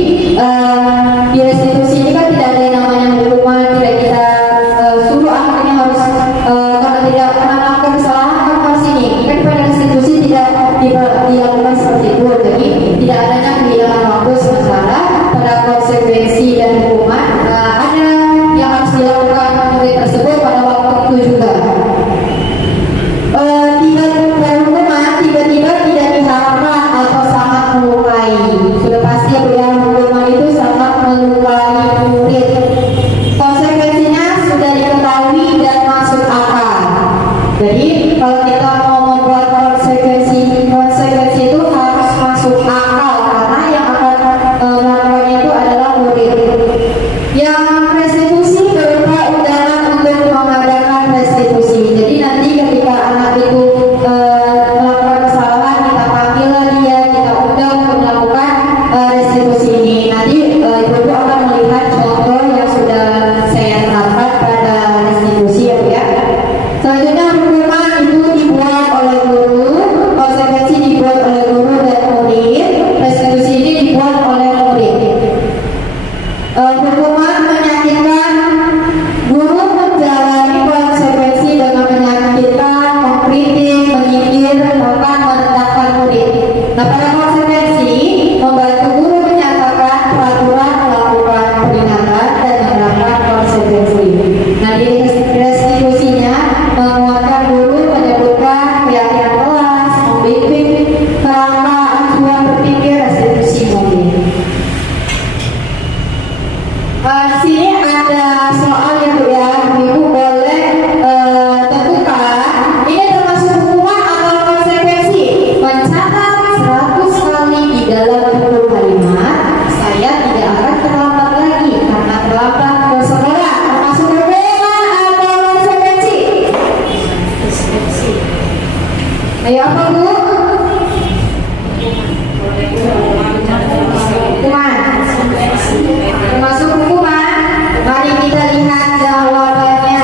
di restitusi ini kan tidak ada yang namanya hukuman, tidak kita suruh anak ini harus karena tidak pernah melakukan kesalahan kan harus ini. Kan pada restitusi tidak dilakukan seperti itu. Jadi tidak adanya kehilangan waktu, sementara pada konsekuensi dan hukuman ada yang harus dilakukan murid tersebut pada waktu itu juga. Hukuman tiba-tiba tidak diharapkan atau sangat melukai. Sudah pasti ya, hukuman itu sangat Di sini ada soal yang Bu ya, Ibu boleh tentukan ini termasuk hukuman atau konsekuensi. Mencatat 100 kali di dalam 10 kalimat, saya tidak akan terlambat lagi karena terlambat ke sekolah. Termasuk hukuman atau konsekuensi? Ayo apa Bu? Hukuman. Termasuk hukuman. Mari kita lihat jawabannya.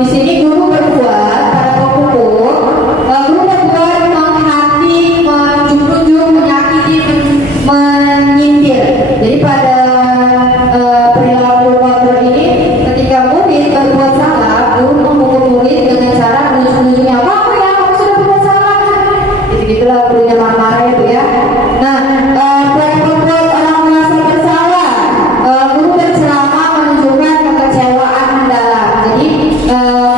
di sini guru berbuat pada pokok guru berbuat menghati, menunjuk, menyakiti, menyindir. Jadi pada perilaku kontrol ini, ketika murid berbuat salah, guru memukul murid dengan cara menunjuk-nunjuknya, kamu ya, kamu sudah berbuat salah. Gitu-gitulah gurunya marah-marah ya Bu ya. Nah, pada membuat orang merasa bersalah, guru berceramah menunjukkan kekecewaan mendalam. Jadi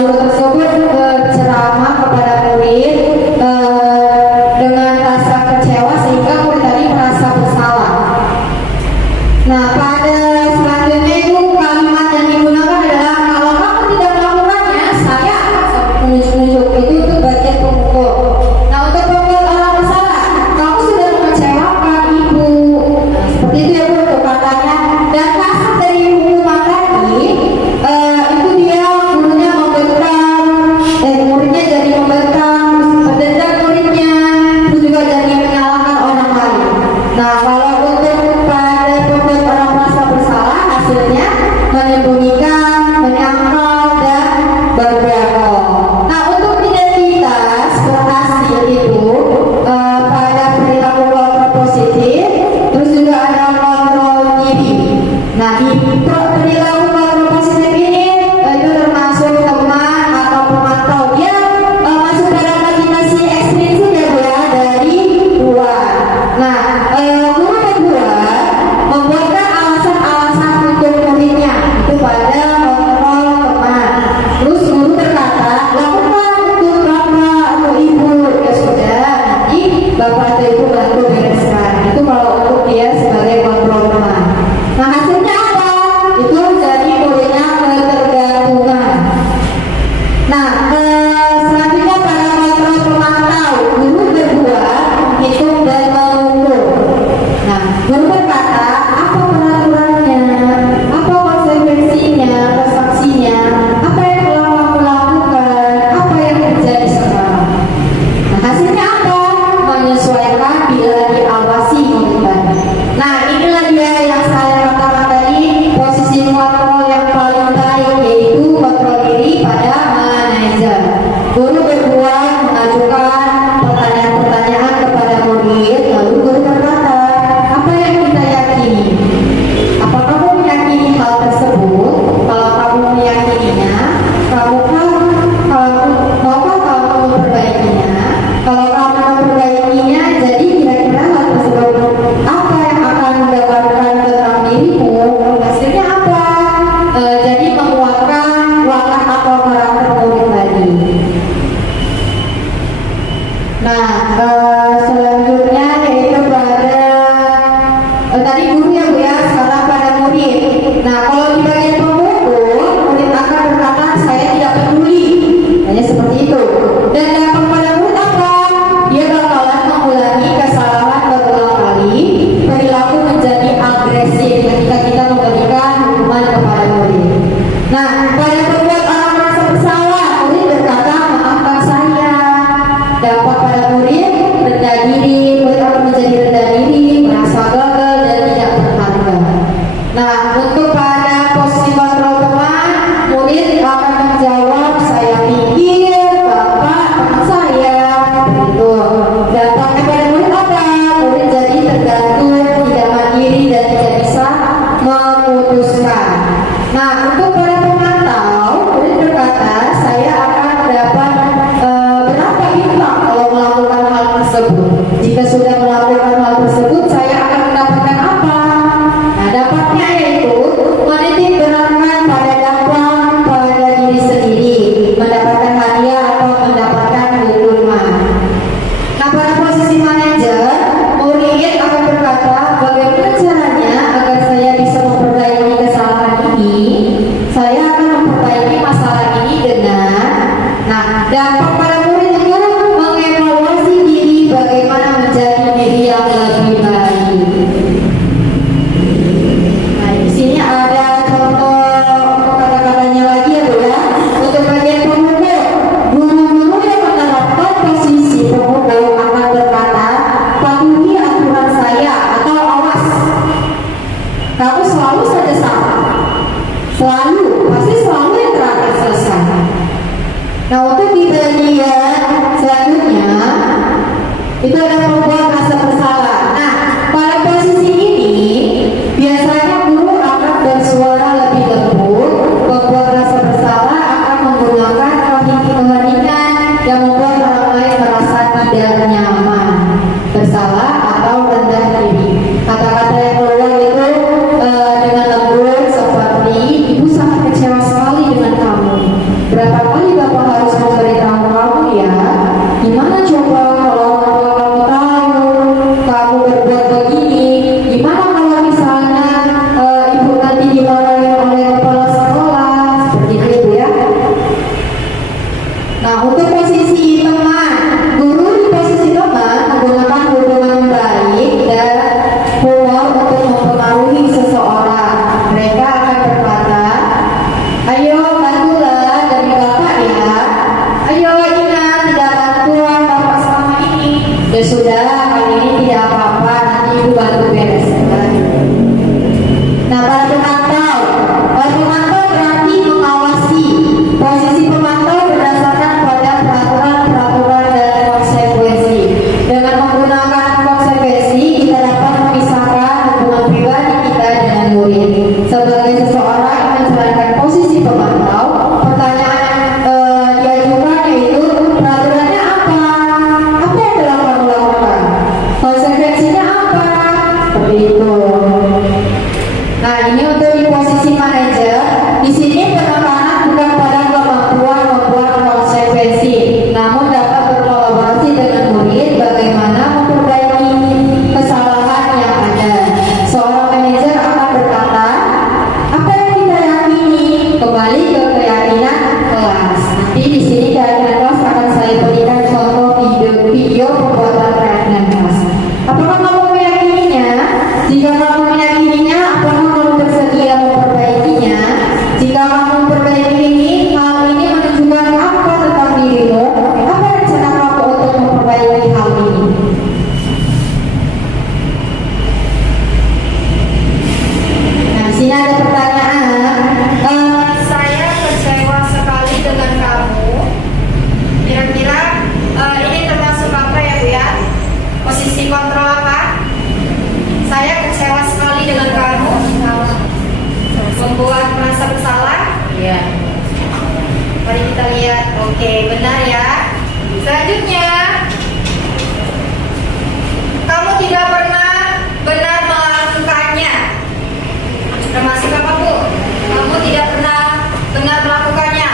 guru tersebut berceramah kepada murid dengan rasa kecewa sehingga murid tadi merasa bersalah. Nah, pada selanjutnya itu kalimat yang digunakan adalah kalau kamu tidak melakukannya, saya akan menunjuk-nunjuk. Itu untuk bagian pemukul. Nah, untuk membuat orang bersalah, kamu sudah mengecewakan ibu. Nah, seperti itu ya Bu untuk katanya. Dan kasar dari hukuman tadi, itu dia gurunya membentang, muridnya jadi membentang, mendendam muridnya, terus juga jadi menyalahkan orang lain. Nah, kalau untuk pada membuat orang merasa bersalah, hasilnya menyembunyikan, menyangkal, dan berbohong. Nah, untuk identitas berhasil itu pada perilaku kontrol positif, terus juga ada kontrol diri. Nah, di perilaku kontrol positif ini itu termasuk teman atau pemantau. Dia masuk dalam motivasi ekstrinsik ya Bu ya, dari luar. Nah, guru berbuat membuatkan alasan-alasan untuk muridnya itu pada kontrol teman. Terus guru berkata, lakukan untuk bapak atau ibu. Ya sudah, nanti bapak atau ibu bantu bereskan. Itu kalau untuk dia sebagai kontrol teman. Nah, hasilnya apa? Itu jadi muridnya ketergantungan. Nah, selanjutnya pada kontrol pemantau, guru berbuat, hitung dan mengukur. Nah, guru berkata, apa peraturannya, apa konsekuensinya, apa sanksinya, apa yang telah kamu lakukan, apa yang terjadi sekarang. Nah, hasilnya apa? Menyesuaikan bila diawasi murid. Nah, inilah dia yang saya katakan tadi, posisi kontrol yang paling baik, yaitu kontrol diri pada manajer. Guru berbuat mengajukan pertanyaan-pertanyaan kepada murid, lalu guru berkata, apa yang kita yakini? Apa kamu meyakini hal tersebut? Kalau kamu meyakininya, maukah kamu memperbaikinya? Kalau kamu memperbaikinya, jadi kira-kira hal tersebut apa yang akan mendapatkan tentang dirimu? Hasilnya apa? Jadi menguatkan watak atau karakter murid tadi. Nah, selanjutnya yaitu pada tadi guru ya Bu ya, sekarang pada murid. Nah, kalau di bagian pemukul, murid akan berkata saya tidak peduli, hanya seperti itu. Dan dampak pada murid apa? Dia bakalan mengulangi kesalahan berulang kali, perilaku menjadi agresif ketika kita memberikan hukuman kepada murid. Nah, pada membuat orang merasa bersalah, murid berkata maafkan saya. Dampak pada murid rendah diri, murid akan menjadi rendah diri, merasa gagal dan tidak berharga. Nah, untuk pada posisi kontrol teman, murid akan menjawab saya pikir bapak teman saya. Begitu. Dampaknya pada murid apa? Murid jadi tergantung, tidak mandiri dan tidak bisa memutuskan. Nah, untuk para pemantau, murid berkata saya akan dapat berapa infak kalau melakukan hal tersebut. Jika sudah melakukan hal tersebut, saya akan mendapatkan apa? Nah, dapatnya yaitu menitik beratkan pada dampak pada diri sendiri, mendapatkan hadiah atau mendapatkan hukuman. Nah, pada posisi manajer, murid akan berkata, bagaimana caranya agar saya bisa memperbaiki kesalahan ini? Saya akan memperbaiki masalah ini dengan, nah, dampak pada murid itu mengevaluasi diri bagaimana menjadi diri yang lebih baik. Nah, di sini ada contoh kata-katanya lagi ya Bu ya. Untuk bagian pemukul, guru-guru yang menerapkan posisi pemukul akan berkata, patuhi aturan saya atau awas. Kamu selalu saja salah. Selalu, pasti selalu yang terakhir selesai. Nah, untuk posisi teman, guru di posisi teman menggunakan hubungan baik dan humor untuk mempengaruhi seseorang. Mereka akan berkata, ayo bantulah dari bapak ya. Ayo ingat tidak bantuan bapak selama ini. Ya sudah, kali ini tidak apa-apa, nanti ibu bantu bereskan. Nah, para pemantau berarti mengawasi. Posisi pemantau berdasarkan pada peraturan dan konsekuensi. Dengan menggunakan konsekuensi, kita dapat memisahkan hubungan pribadi kita dengan murid. Sebagai seseorang yang menjalankan posisi pemantau, pertanyaan yang diajukan yaitu peraturannya apa? Apa yang telah kamu lakukan? Konsekuensinya apa? Seperti itu. Nah, ini untuk di posisi manajer. Di sini penekanan bukan pada kemampuan membuat konsekuensi, namun dapat berkolaborasi dengan murid bagaimana memperbaiki kesalahan yang ada. Seorang manajer akan berkata, apa yang kita yakini kembali ke keyakinan kelas. Nanti di sini keyakinan kelas akan saya berikan contoh video pembuatan keyakinan kelas. Apakah kamu meyakininya? Jika kamu meyakininya, apakah kamu bersedia memperbaikinya? Jika kamu memperbaiki ini, hal ini menunjukkan apa tentang dirimu? Apa rencana kamu untuk memperbaiki hal ini? Nah, di sini ada pertanyaan. Saya kecewa sekali dengan kamu. Kira-kira ini termasuk apa ya Bu ya? Posisi kontrol apa? Saya kecewa sekali dengan kamu. Membuat merasa bersalah. Iya. Mari kita lihat. Oke, benar ya. Selanjutnya, kamu tidak pernah benar melakukannya. Termasuk apa Bu? Kamu tidak pernah benar melakukannya.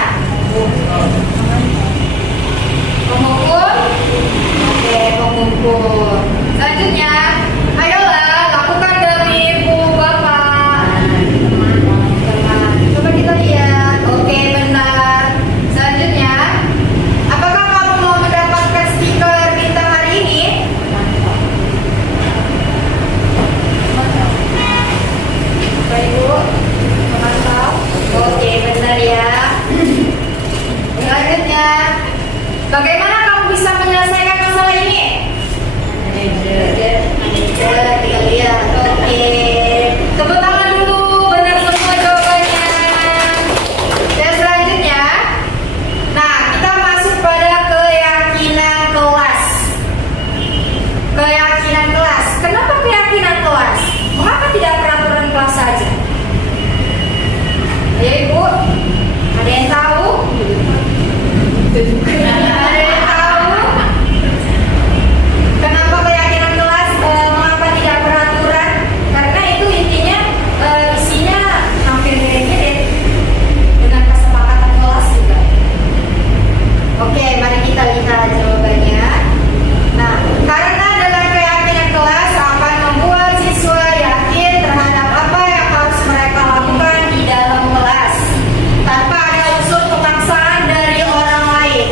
Memukul. Oke, memukul. Selanjutnya, ayolah lakukan demi ibu bapak. Teman. Coba kita lihat. Oke, benar. Selanjutnya, apakah kamu mau mendapatkan stiker bintang hari ini? Baik Bu, memantau. Oke, benar ya. Selanjutnya, bagaimana kamu bisa menyelesaikan masalah ini? Manajer, kita lihat. Oke, tepuk tangan dulu. Benar semua jawabannya. Dan selanjutnya, nah kita masuk pada keyakinan kelas. Keyakinan kelas. Kenapa keyakinan kelas? Mengapa tidak peraturan kelas saja? Ya Ibu, ada yang tahu? Ada yang tahu? Kenapa keyakinan kelas? Mengapa tidak peraturan? Karena itu intinya isinya hampir mirip-mirip dengan kesepakatan kelas juga. Oke, mari kita lihat jawabannya. Nah, karena dengan keyakinan kelas akan membuat siswa yakin terhadap apa yang harus mereka lakukan di dalam kelas tanpa ada unsur pemaksaan dari orang lain.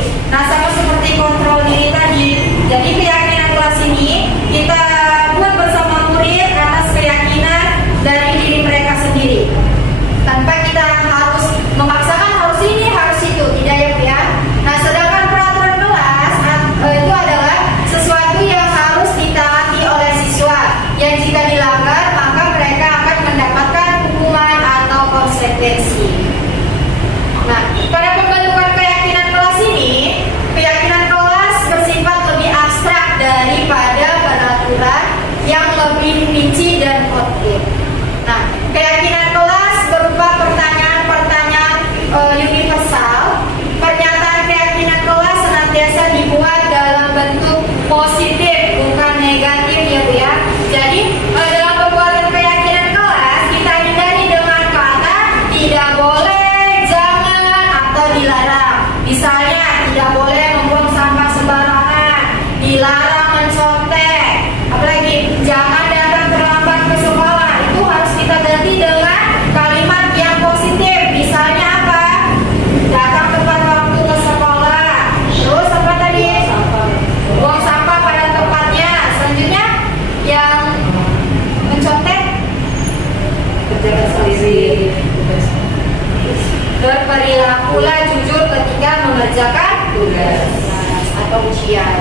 mengerjakan tugas atau ujian.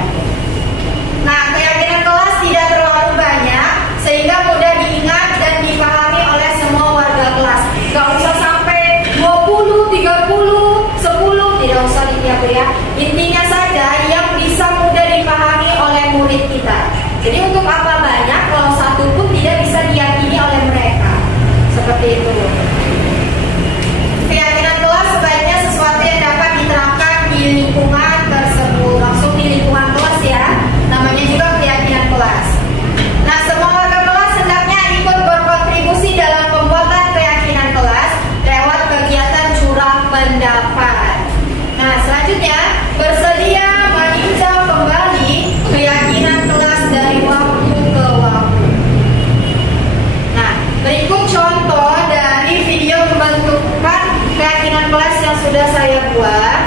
Nah, keyakinan kelas tidak terlalu banyak sehingga mudah diingat dan dipahami oleh semua warga kelas. Gak usah sampai 20, 30, 10, tidak usah ditiap-tiap. Intinya saja yang bisa mudah dipahami oleh murid kita. Jadi untuk apa banyak kalau satu pun tidak bisa diyakini oleh mereka. Seperti itu. Keyakinan kelas sebaiknya sesuatu yang dapat diterapkan di lingkungan tersebut. Langsung di lingkungan kelas ya. Namanya juga keyakinan kelas. Nah, semua warga kelas hendaknya ikut berkontribusi dalam pembuatan keyakinan kelas lewat kegiatan curah pendapat. Nah, selanjutnya bersedia meninjau kembali keyakinan kelas dari waktu ke waktu. Nah, berikut contoh dari video pembentukan keyakinan kelas yang sudah saya buat.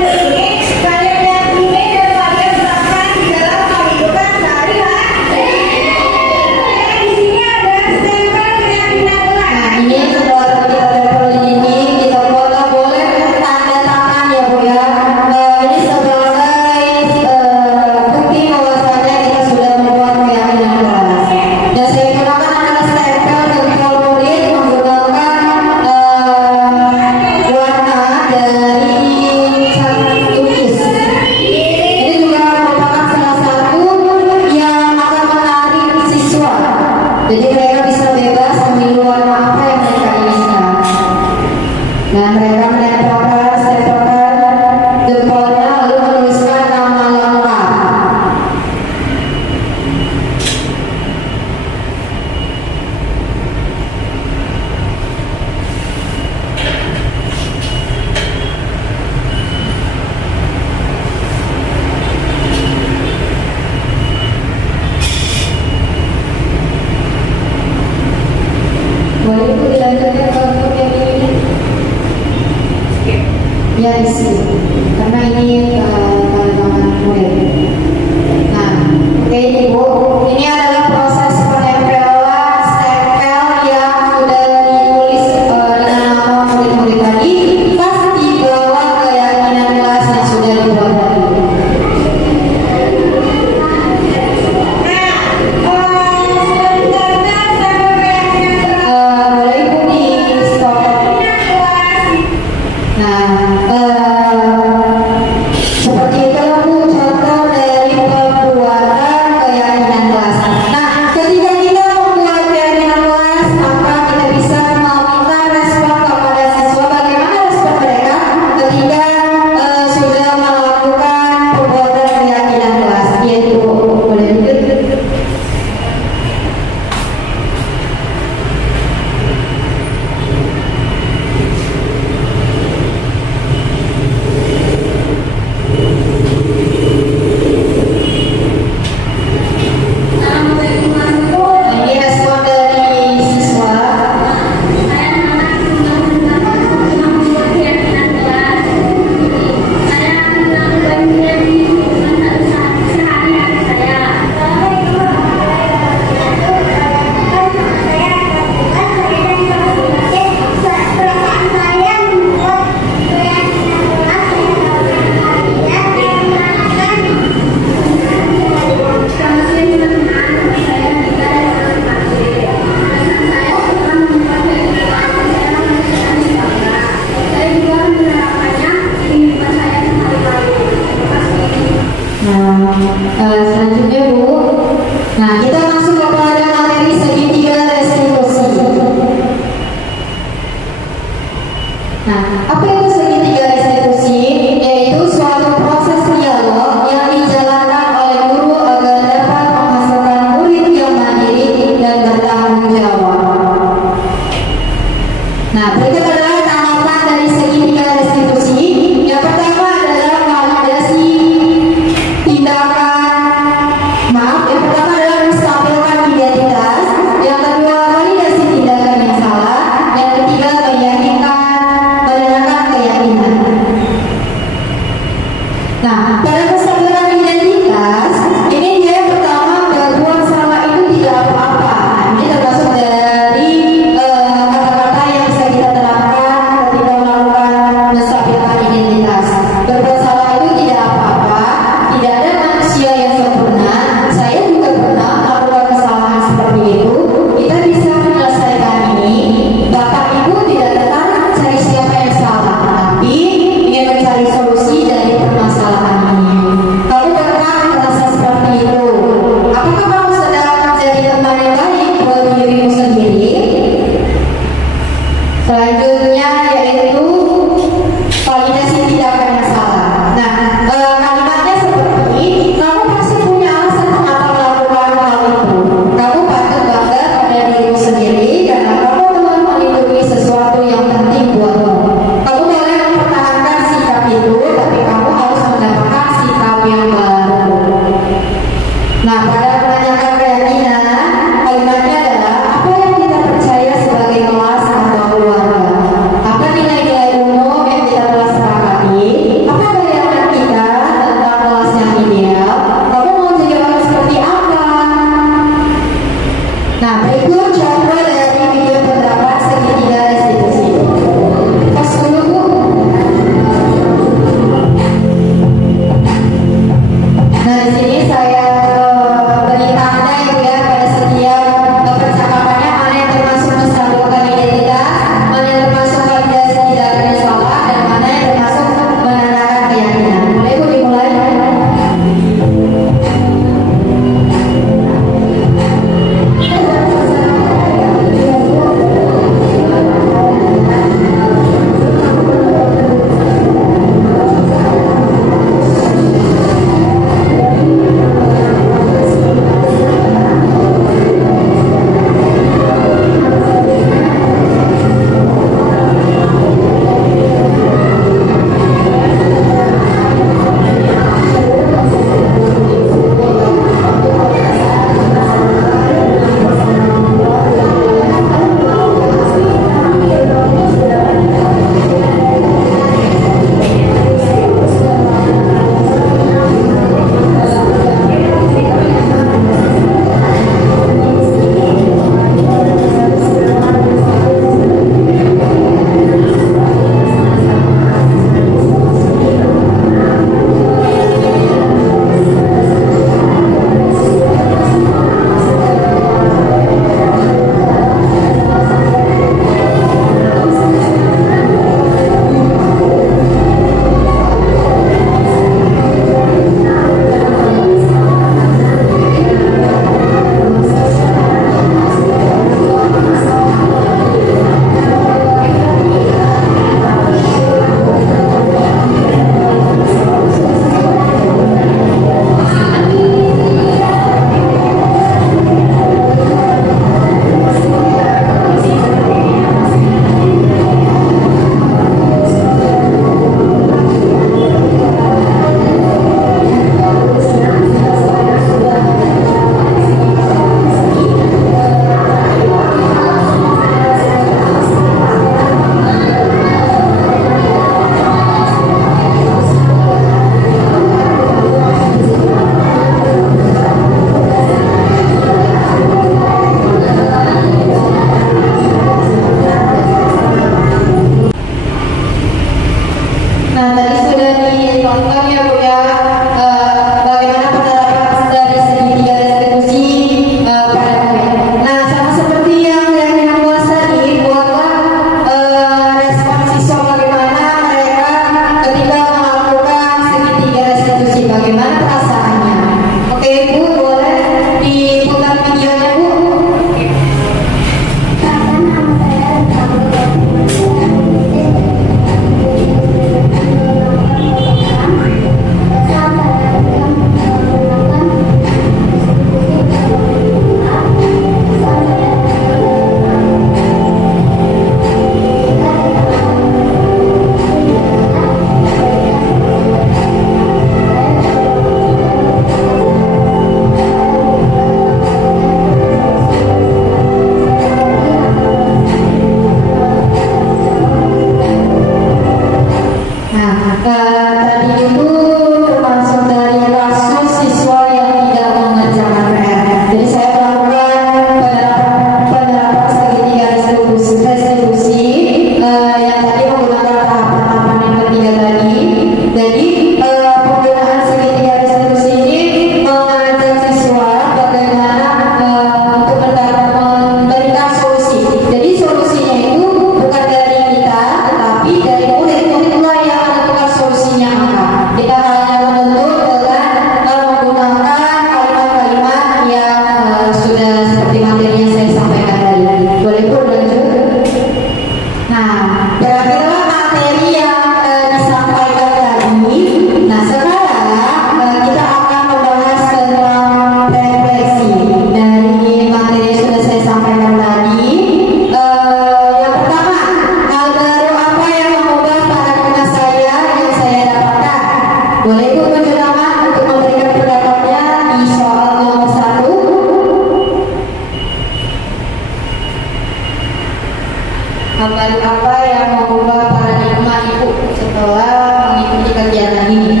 Lalu apa yang mengubah paradigma ibu setelah mengikuti kegiatan ini?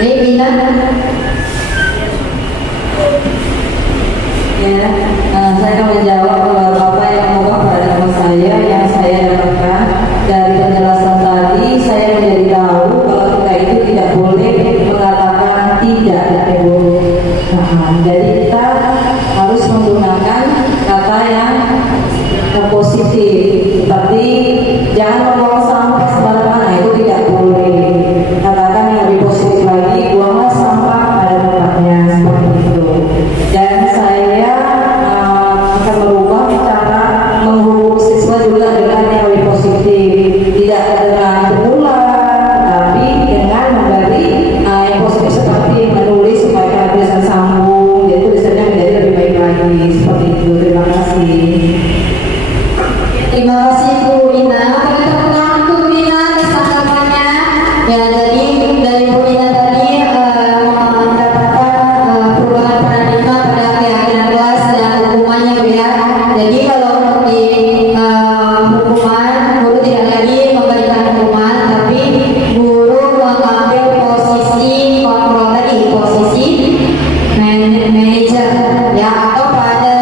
Ini Bina. Ya, saya akan menjawab bahwa apa yang mengubah paradigma saya yang saya dapatkan dari penjelasan tadi. Saya menjadi tahu kalau kita itu tidak boleh mengatakan tidak, Ibu. Jadi kita harus menggunakan kata yang positif, seperti jangan membuang sampah sembarangan, itu tidak boleh. Katakan yang lebih positif lagi, buanglah sampah pada tempatnya, seperti itu. Dan saya akan merubah cara menghubung siswa juga dengan yang lebih positif, tidak dengan berulang, tapi dengan memberi yang positif seperti menulis supaya tulisan sambung, jadi tulisannya menjadi lebih baik lagi, seperti itu. Terima kasih. Terima kasih Bu Ina. Beri tepuk tangan untuk Bu Ina atas tanggapannya. Ya, jadi dari Bu Ina tadi mendapatkan perubahan paradigma pada keyakinan kelas dan hukumannya Bu ya. Jadi kalau untuk di hukuman, guru tidak lagi memberikan hukuman, tapi guru mengambil posisi kontrol tadi, posisi manajer ya, atau pada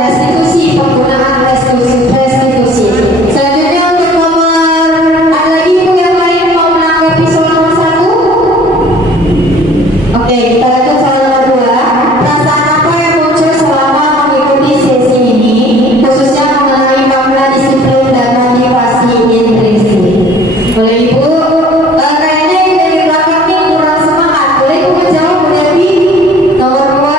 restitusi, penggunaan restitusi. Selanjutnya untuk nomor, ada lagi ibu yang lain mau menanggapi soal nomor 1? Oke, kita lanjut soal nomor 2. Perasaan apa yang muncul selama mengikuti sesi ini, khususnya mengenai makna disiplin dan motivasi intrinsik? Boleh ibu? Kayaknya yang dari belakang ini kurang semangat. Boleh ibu menjawab, Bu Devi? Nomor 2.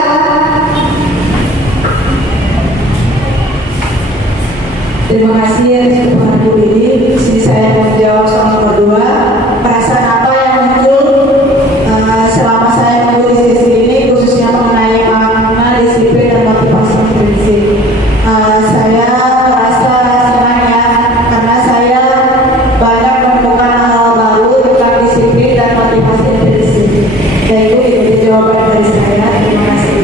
Terima kasih Tuhan Bu Lili. Di sini saya menjawab soal nomor 2. Perasaan apa yang muncul selama saya mengikuti sesi ini, khususnya mengenai makna disiplin dan motivasi intrinsik? Saya merasa senang ya, karena saya banyak menemukan hal baru tentang disiplin dan motivasi intrinsik. Dan itu jawaban dari saya. Terima kasih.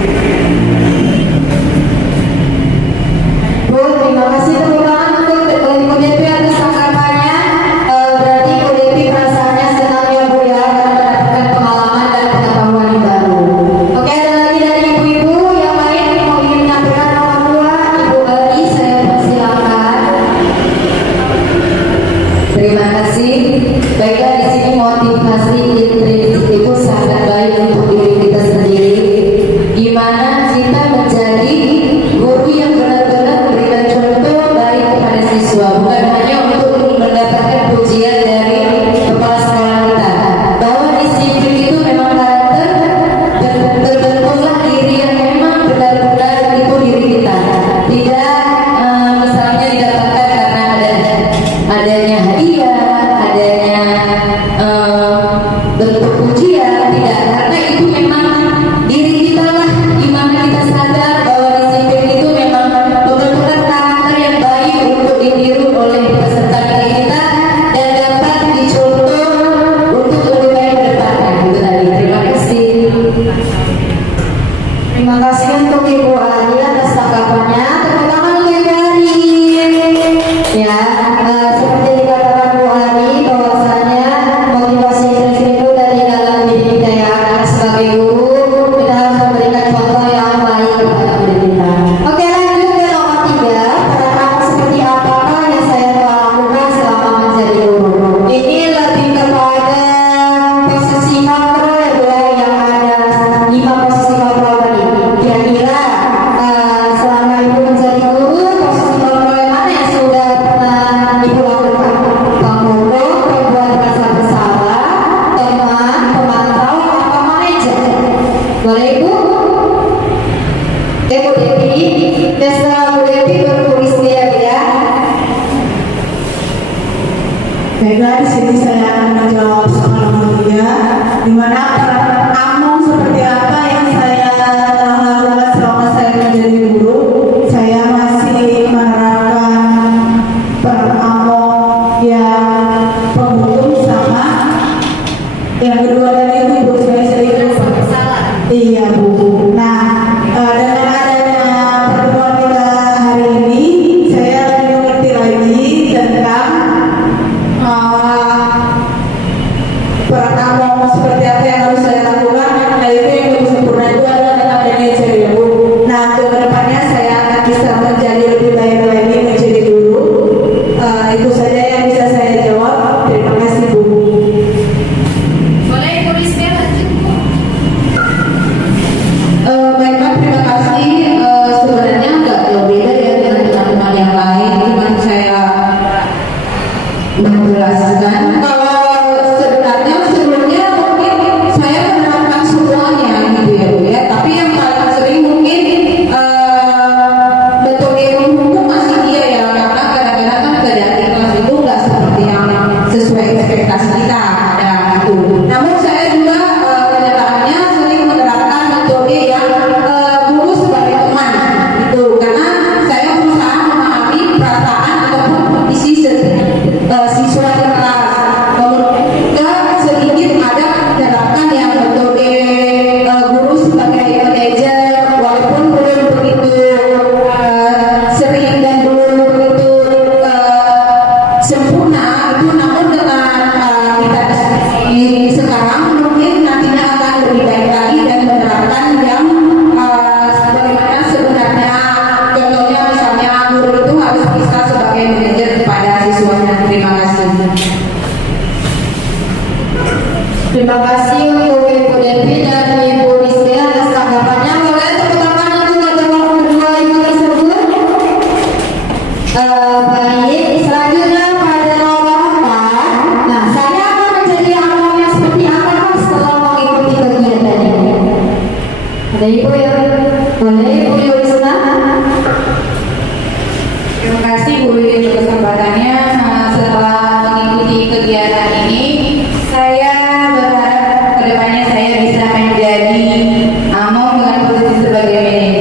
Bu, terima kasih. Tepuk tangan untuk Ibu Devi atas tanggapannya. Berarti Ibu Devi perasaannya senang ya Bu ya, karena mendapatkan pengalaman dan pengetahuan yang baru. Oke, ada lagi dari ibu-ibu yang lain mau ingin menyampaikan nomor 2? Ibu Ali, saya persilakan. Terima kasih. Baiklah, di sini motivasi intrinsik itu sangat baik untuk diri kita sendiri. Gimana kita menjadi guru yang benar-benar memberikan contoh baik kepada siswa, bukan hanya untuk mendapatkan pujian dari kepala sekolah kita. Bahwa disiplin itu memang karakter dan terbentuklah diri yang memang benar-benar itu diri kita. Tidak misalnya didapatkan karena adanya hadiah, adanya bentuk pujian, tidak, karena itu memang diri kita lah, dimana kita sadar bahwa disiplin itu memang pembentukan karakter yang baik untuk ditiru oleh peserta didik kita dan dapat dicontoh untuk lebih baik ke depannya. Itu tadi. Terima kasih. Terima kasih untuk Ibu Ali atas tanggapannya. Tepuk tangan untuk Ibu Ali. Ya, seperti dikatakan Bu Ali, bahwasanya motivasi intrinsik itu dari dalam diri kita ya. Karena sebagai guru kita harus memberikan contoh yang baik kepada murid kita. Oke, lanjut ke nomor 3. Peran seperti apakah yang saya telah lakukan selama menjadi guru? Ini lebih kepada posisi kontrol ya Bu ya, yang ada 5 posisi kontrol tadi. Kira-kira sebagai manajer